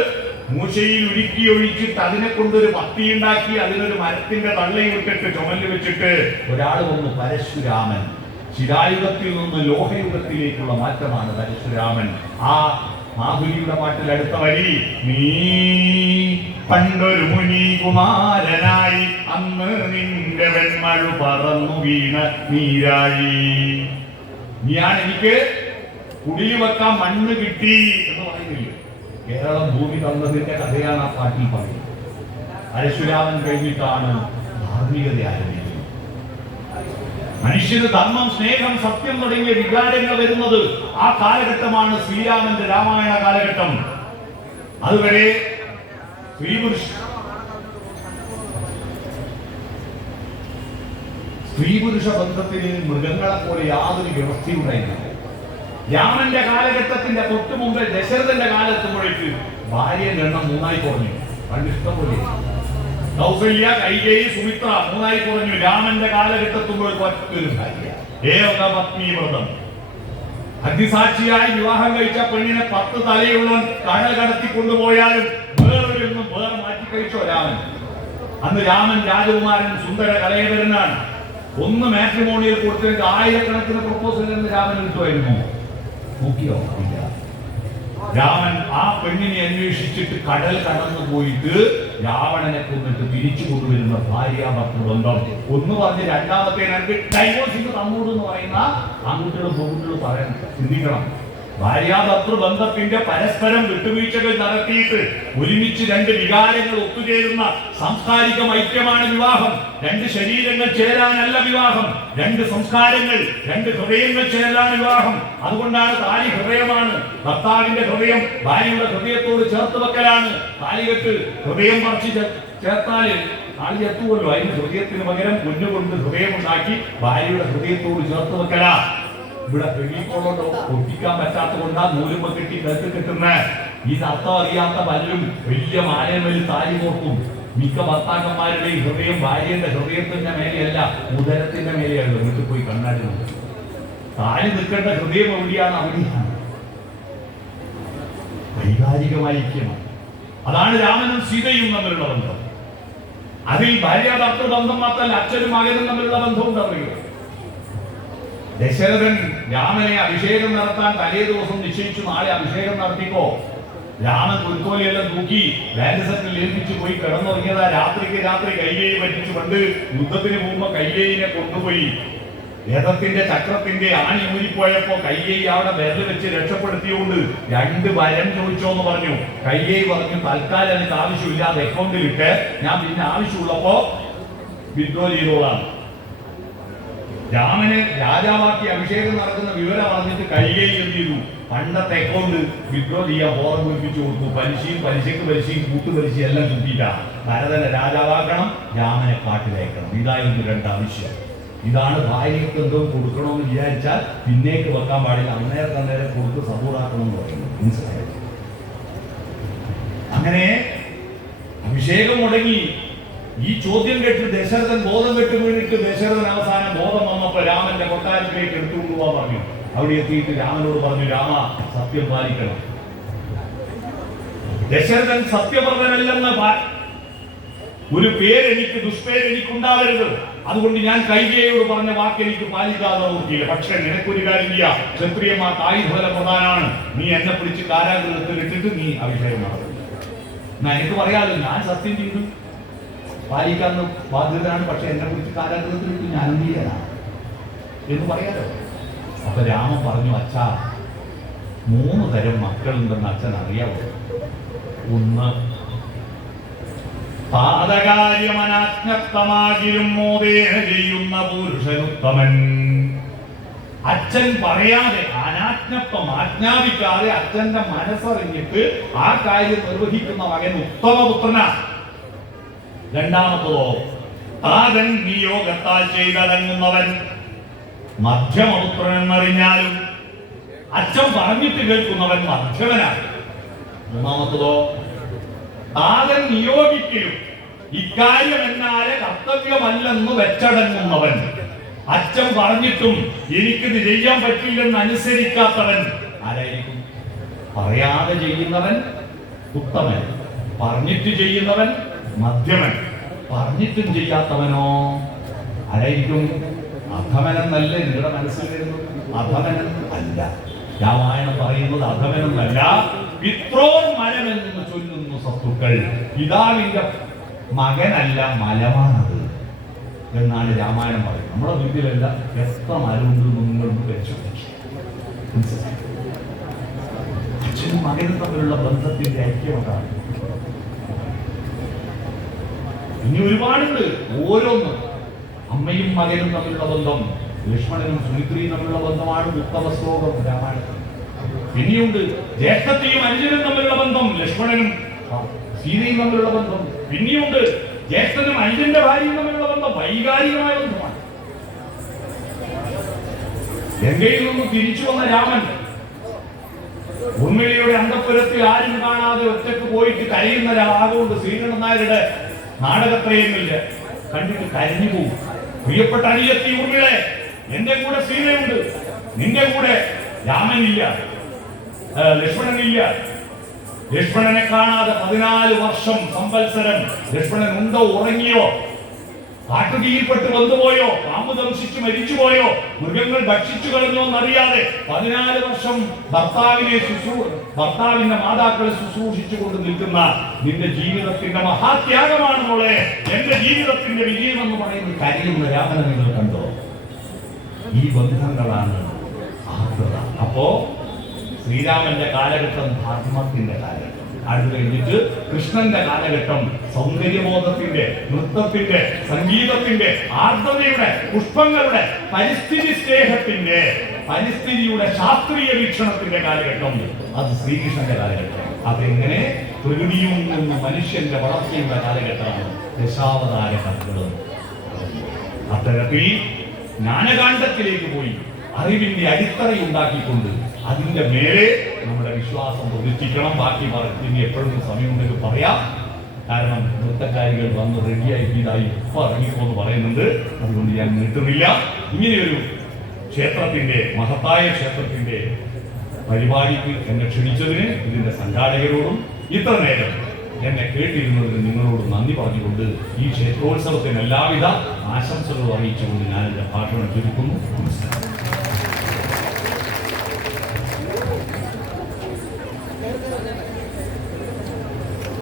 മൂശയിൽ ഉരുക്കി ഒഴിച്ചിട്ട് അതിനെ കൊണ്ടൊരു പത്തി ഉണ്ടാക്കി അതിനൊരു മരത്തിന്റെ തള്ളയിട്ടിട്ട് ചുമല് വെച്ചിട്ട് ഒരാൾ വന്നു, പരശുരാമൻ. ശിലായുഗത്തിൽ നിന്ന് ലോഹയുഗത്തിലേക്കുള്ള മാറ്റമാണ് പരശുരാമൻ. ആ മാധുരിയുടെ പാട്ടിൽ അടുത്ത വരി, നീ പണ്ടൊരു മുനി കുമാരനായി അന്ന് നിന്റെ വെൺമഴു പറന്നു വീണ നീരാഴി. ഞാൻ എനിക്ക് കുടിയിൽ വെക്കാൻ മണ്ണ് കിട്ടി എന്ന് പറയുന്നില്ല. കേരളം ഭൂമി തന്നതിന്റെ കഥയാണ് ആ പാട്ടിൽ പറയുന്നത്. പരശുരാമൻ കഴിഞ്ഞിട്ടാണ് ധാർമ്മികത ആരംഭിക്കുന്നത്. മനുഷ്യന് ധർമ്മം, സ്നേഹം, സത്യം തുടങ്ങിയ വികാരങ്ങൾ വരുന്നത് ആ കാലഘട്ടമാണ് ശ്രീരാമന്റെ രാമായണ കാലഘട്ടം. അതുവരെ സ്ത്രീ പുരുഷ ബന്ധത്തിന് മൃഗങ്ങളെ പോലെ യാതൊരു വ്യവസ്ഥയുണ്ടായിരുന്നു. രാമന്റെ കാലഘട്ടത്തിന്റെ തൊട്ട് മുമ്പ് ദശരഥന്റെ കാലത്തുമ്പോഴേക്ക് ഭാര്യയുടെ എണ്ണം 3 കുറഞ്ഞു. പണ്ട് ഇഷ്ടംപോലെ കൗസല്യ, കൈകേയി, സുമിത്ര 3 കുറഞ്ഞു. രാമന്റെ കാലഘട്ടത്തുമ്പോഴേക്ക് ഒറ്റൊരു ഭാര്യ, ഏകപത്നി വ്രതം. അഗ്നിസാക്ഷിയായി വിവാഹം കഴിച്ച പെണ്ണിനെ 10 തലയുള്ള കടൽ കടത്തി കൊണ്ടുപോയാലും വേറെ മാറ്റി കഴിച്ചോ രാമൻ. അന്ന് രാമൻ രാജകുമാരൻ, സുന്ദര കലയവരനാണ്. ഒന്ന് മാട്രിമോണിയൽ കൊടുത്തിട്ട് 1000കണക്കിന് പ്രപ്പോസൽ എന്ന് രാമൻ കിട്ടുമായിരുന്നു. നോക്കിയോ? ഇല്ല. രാമൻ ആ പെണ്ണിനെ അന്വേഷിച്ചിട്ട് കടൽ കടന്നു പോയിട്ട് രാവണനെ കൊന്നിട്ട് തിരിച്ചു കൊണ്ടുവരുന്ന ഭാര്യാഭർത്തൃ ബന്ധം ഒന്ന് പറഞ്ഞ് രണ്ടാമത്തെ ഡൈവോഴ്സിന് തന്നോടെന്ന് പറയുന്ന ആൺകുട്ടികളും പെൺകുട്ടികളും പറയാൻ ചിന്തിക്കണം. ഭാര്യാഭർത്തൃ ബന്ധത്തിന്റെ പരസ്പരം വിട്ടുവീഴ്ചകൾ നടത്തിയിട്ട് ഒരുമിച്ച് 2 വികാരങ്ങൾ ഒത്തുചേരുന്ന സാംസ്കാരിക ഐക്യമാണ് വിവാഹം. 2 ശരീരങ്ങൾ ചേരാനല്ല വിവാഹം, 2 സംസ്കാരങ്ങൾ, 2 ഹൃദയങ്ങൾ ചേരാനാണ് വിവാഹം. അതുകൊണ്ടാണ് താലി ഹൃദയമാണ്. ഭർത്താവിന്റെ ഹൃദയം ഭാര്യയുടെ ഹൃദയത്തോട് ചേർത്ത് വെക്കലാണ്. താലികെട്ട് ഹൃദയം പറിച്ച് ചേർത്താല് താലി എത്തുമല്ലോ. അതിന് ഹൃദയത്തിന് പകരം പൊന്നുകൊണ്ട് ഹൃദയമുണ്ടാക്കി ഭാര്യയുടെ ഹൃദയത്തോട് ചേർത്ത് വെക്കലാ. ഇവിടെ പെണ്ണിക്കോളോട്ടോ ഒട്ടിക്കാൻ പറ്റാത്തത് കൊണ്ടാ നൂലുമ്പ കെട്ടി കഴുത്ത് കെട്ടുന്ന. ഇതർത്ഥം അറിയാത്ത പലരും വലിയ മാലയമേൽ താലി കോർക്കും. മിക്ക ഭർത്താക്കന്മാരുടെയും ഹൃദയം ഭാര്യയുടെ ഹൃദയത്തിന്റെ മേലെയല്ല, ഉദരത്തിന്റെ മേലെയാണ്. വീട്ടിൽ പോയി കണ്ണാടി നോക്കും. താലി നിൽക്കേണ്ട ഹൃദയം എവിടെയാണ്? അവിടെയാണ്. വൈകാരികമായ ഐക്യമാണ്. അതാണ് രാമനും സീതയും തമ്മിലുള്ള ബന്ധം. അതിൽ ഭാര്യാഭർത്തൃ ബന്ധം മാത്രമല്ല, അച്ഛനും മകനും തമ്മിലുള്ള ബന്ധവും തമ്മിലുള്ള. ദശരഥൻ രാമനെ അഭിഷേകം നടത്താൻ തലേ ദിവസം നിശ്ചയിച്ചു, നാളെ അഭിഷേകം നടത്തിക്കോ. രാമൻ കുരുത്തോലിയെല്ലാം തൂക്കി വാൻസെറ്റിൽ ഏൽപ്പിച്ചു പോയി കിടന്നുറങ്ങിയതാ. രാത്രിക്ക് രാത്രി കൈകേയി പറ്റിച്ചു. പണ്ട് യുദ്ധത്തിന് പോകുമ്പോ കൈകേയിനെ കൊണ്ടുപോയി രഥത്തിന്റെ ചക്രത്തിന്റെ ആണി ഊരിപ്പോയപ്പോ കൈകേയി അവിടെ വിരൽ വെച്ച് രക്ഷപ്പെടുത്തിയോണ്ട് 2 വരം ചോദിച്ചോന്ന് പറഞ്ഞു. കൈകേയി പറഞ്ഞു, തൽക്കാലം എനിക്ക് ആവശ്യമില്ലാതെ അക്കൗണ്ടിലിട്ട് ഞാൻ പിന്നെ ആവശ്യമുള്ളപ്പോ വിഡ്രോ ചെയ്തോളാം. രാമന് രാജാവാക്കി അഭിഷേകം നടക്കുന്ന വിവരം അറിഞ്ഞിട്ട് കൈകേയി എന്ത് ചെയ്തു? പണ്ടത്തെ അക്കൗണ്ട് വിഡ്രോ ചെയ്യാൻ ബോധം കുറിപ്പിച്ചു കൊടുത്തു. പലിശയ്ക്ക് പലിശയും കൂട്ടുപലിശയും എല്ലാം കൂട്ടിയിട്ടാ. ഭരതനെ രാജാവാക്കണം, രാമനെ കാട്ടിലയക്കണം. ഇതായിരുന്നു 2 ആവശ്യം. ഇതാണ് ഭാര്യയ്ക്ക് എന്തോ കൊടുക്കണമെന്ന് വിചാരിച്ചാൽ പിന്നേക്ക് വെക്കാൻ പാടില്ല, അന്നേരം കൊടുത്ത് സബൂറാക്കണം എന്ന് പറയുന്നത്. മനസ്സിലായോ? അങ്ങനെ അഭിഷേകം മുടങ്ങി. ഈ ചോദ്യം കേട്ട് ദശരഥൻ ബോധം കെട്ട് വീണിട്ട് ദശരഥൻ അവസാനം ബോധം വന്നപ്പോ രാമന്റെ കൊട്ടാരത്തിലേക്ക് എടുത്തുകൊണ്ടുപോകാൻ പറഞ്ഞു. അവിടെ എത്തിയിട്ട് രാമനോട് പറഞ്ഞു, രാമ സത്യം പാലിക്കണം. ദശരഥൻ സത്യവ്രതനല്ലെന്ന് ഒരു പേരെനിക്ക് ദുഷ്പേരെനിക്കുണ്ടാവരുത്. അതുകൊണ്ട് ഞാൻ കൈകേയിയോട് പറഞ്ഞ വാക്ക് എനിക്ക് പാലിക്കാതെ നോക്കിയില്ല. പക്ഷെ നിനക്കൊരു കാര്യം ചെയ്യാം, ക്ഷത്രിയന്മാർക്ക് ആയുധബലം പ്രധാനമാണ്. നീ എന്നെ പിടിച്ച് കാരാഗൃഹത്തിൽ ഇട്ടിട്ട് നീ അഭിഷേകം നടത്തും. എനിക്ക് പറയാമല്ലോ, ഞാൻ സത്യം ചെയ്തു പാലിക്കാൻ ബാധ്യതയാണ്. പക്ഷെ എന്നെ പിടിച്ച് കാരാഗൃഹത്തിൽ ഇട്ട് ഞാൻ എന്ത് ചെയ്യാനാണ് എന്ന് പറയാലോ. അപ്പൊ രാമൻ പറഞ്ഞു, അച്ഛാ 3 തരം മക്കളുണ്ടെന്ന് അച്ഛൻ അറിയാവോ? ഒന്ന്, പാതകാര്യമനാജ്ഞപ്തമാകിലും മോദേന ചെയ്യുന്ന പുരുഷനുത്തമൻ. അച്ഛൻ പറയാതെ, അനാജ്ഞപ്തം ആജ്ഞാപിക്കാതെ അച്ഛന്റെ മനസ്സറിഞ്ഞിട്ട് ആ കാര്യം നിർവഹിക്കുന്ന മകൻ ഉത്തമപുത്രനാണ്. രണ്ടാമത്തതോ, താതൻ നിയോഗത്താൽ ചെയ്തടങ്ങുന്നവൻ മധ്യമപുത്രൻ എന്നറിഞ്ഞാലും അച്ഛൻ പറഞ്ഞിട്ട് കേൾക്കുന്നവൻ മധ്യമനാണ്. മൂന്നാമത്തതോ താതൻ നിയോഗിക്കലും ഇക്കാര്യം എന്നാലെ കർത്തവ്യമല്ലെന്ന് വെച്ചടങ്ങുന്നവൻ അച്ഛൻ പറഞ്ഞിട്ടും എനിക്കിത് ചെയ്യാൻ പറ്റില്ലെന്ന് അനുസരിക്കാത്തവൻ ആരായിരിക്കും? പറയാതെ ചെയ്യുന്നവൻ ഉത്തമൻ, പറഞ്ഞിട്ട് ചെയ്യുന്നവൻ മധ്യമൻ, പറഞ്ഞിട്ടും ചെയ്യാത്തവനോ ആരായിരിക്കും? അധമനെന്നല്ല നിങ്ങളുടെ മനസ്സിൽ വരുന്നത്. അധമനൻ അല്ല. രാമായണം പറയുന്നത് അധമനെന്നല്ല, പിത്രോന്മലമെന്ന് ചൊല്ലുന്നു സത്തുക്കൾ. പിതാവിന്റെ മകനല്ല, മലമാണത് എന്നാണ് രാമായണം പറയുന്നത്. നമ്മുടെ വീട്ടിലല്ല എത്ര മലമുണ്ടെന്ന് നിങ്ങളൊന്ന് പരിശോധിച്ചു. അച്ഛനും മകനും തമ്മിലുള്ള ബന്ധത്തിന്റെ ഐക്യമതാണ്. ഇനി ഒരുപാടുണ്ട്. ഓരോന്ന് അമ്മയും മകനും തമ്മിലുള്ള ബന്ധം, ലക്ഷ്മണനും സുമിത്രയും തമ്മിലുള്ള ബന്ധമാണ് ഉത്തമ ശ്ലോകം രാമായണത്തിൽ. പിന്നെയുണ്ട് ജ്യേഷ്ഠത്തെയും അനുജനും തമ്മിലുള്ള ബന്ധം, ലക്ഷ്മണനും സീതയും തമ്മിലുള്ള ബന്ധം. പിന്നെയുണ്ട് ജ്യേഷ്ഠനും അനുജന്റെ ഭാര്യയും തമ്മിലുള്ള ബന്ധം, വൈകാരികമായ ബന്ധമാണ്. ഗംഗയിൽ നിന്ന് തിരിച്ചു വന്ന രാമൻ ഉർമിളയുടെ അന്തഃപുരത്തിൽ ആരും കാണാതെ ഒറ്റക്ക് പോയിട്ട് കരയുന്ന രാഗമുണ്ട്. ശ്രീകണ്ഠൻ നായരുടെ നാടകത്രയമില്ല, കണ്ടിട്ട് കരഞ്ഞു പോകും. പ്രിയപ്പെട്ട അനിയത്തി ഉർമിളെ, എന്റെ കൂടെ സീതയുണ്ട്, നിന്റെ കൂടെ രാമനില്ല, ലക്ഷ്മണനില്ല. ലക്ഷ്മണനെ കാണാതെ 14 വർഷം സംവത്സരം ലക്ഷ്മണൻ ഉണ്ടോ, ഉറങ്ങിയോ, കാട്ടുതീയിൽപ്പെട്ട് വന്നുപോയോ, പാമ്പ് ദംശിച്ച് മരിച്ചുപോയോ, മൃഗങ്ങൾ ഭക്ഷിച്ചു കളഞ്ഞോ എന്നറിയാതെ 14 വർഷം ഭർത്താവിന്റെ മാതാക്കളെ ശുശ്രൂഷിച്ചുകൊണ്ട് നിൽക്കുന്ന നിന്റെ ജീവിതത്തിന്റെ മഹാത്യാഗമാണ് മോളെ, എന്റെ ജീവിതത്തിന്റെ വിജയം എന്ന് പറയുന്നത് കരയുന്ന രാമനെ നിങ്ങൾ കണ്ടോ? ഈ ബന്ധങ്ങളാണ് ആർദ്രത. അപ്പോ ശ്രീരാമന്റെ കാലഘട്ടം ധർമ്മത്തിന്റെ കാലഘട്ടം. അത് കഴിഞ്ഞിട്ട് കൃഷ്ണന്റെ കാലഘട്ടം സൗന്ദര്യബോധത്തിന്റെ, നൃത്തത്തിന്റെ, സംഗീതത്തിന്റെ, ആർദ്രതയുടെ, പുഷ്പങ്ങളുടെ, പരിസ്ഥിതി സ്നേഹത്തിന്റെ, പരിസ്ഥിതിയുടെ ശാസ്ത്രീയ വീക്ഷണത്തിന്റെ കാലഘട്ടം. അത് ശ്രീകൃഷ്ണന്റെ കാലഘട്ടം. അതെങ്ങനെ പ്രകൃതിയിൽ നിന്ന് മനുഷ്യന്റെ വളർച്ചയുടെ കാലഘട്ടമാണ് ദശാവതാര കഥകളും. അത്തരത്തിൽ ജ്ഞാനകാണ്ഡത്തിലേക്ക് പോയി അറിവിന്റെ അടിത്തറയുണ്ടാക്കിക്കൊണ്ട് അതിന്റെ മേലെ നമ്മുടെ വിശ്വാസം പ്രതിഷ്ഠിക്കണം. ബാക്കി ഇനി എപ്പോഴും സമയമുണ്ടെങ്കിൽ പറയാം. കാരണം നൃത്തക്കാരികൾ വന്ന് റെഡിയാക്കിയതായി ഇപ്പൊ ഇറങ്ങിപ്പോന്ന് പറയുന്നുണ്ട്. അതുകൊണ്ട് ഞാൻ നീട്ടുന്നില്ല. ഇങ്ങനെയൊരു ക്ഷേത്രത്തിന്റെ, മഹത്തായ ക്ഷേത്രത്തിന്റെ പരിപാടിക്ക് എന്നെ ക്ഷണിച്ചതിന് ഇതിന്റെ സംഘാടകരോടും ഇത്ര നേരം എന്നെ കേട്ടിരുന്നതിന് നിങ്ങളോട് നന്ദി പറഞ്ഞുകൊണ്ട് ഈ ക്ഷേത്രോത്സവത്തിന് എല്ലാവിധ ആശംസകളും അറിയിച്ചുകൊണ്ട് ഞാൻ എന്റെ ഭാഷണം ചുരുക്കുന്നു. നമസ്കാരം.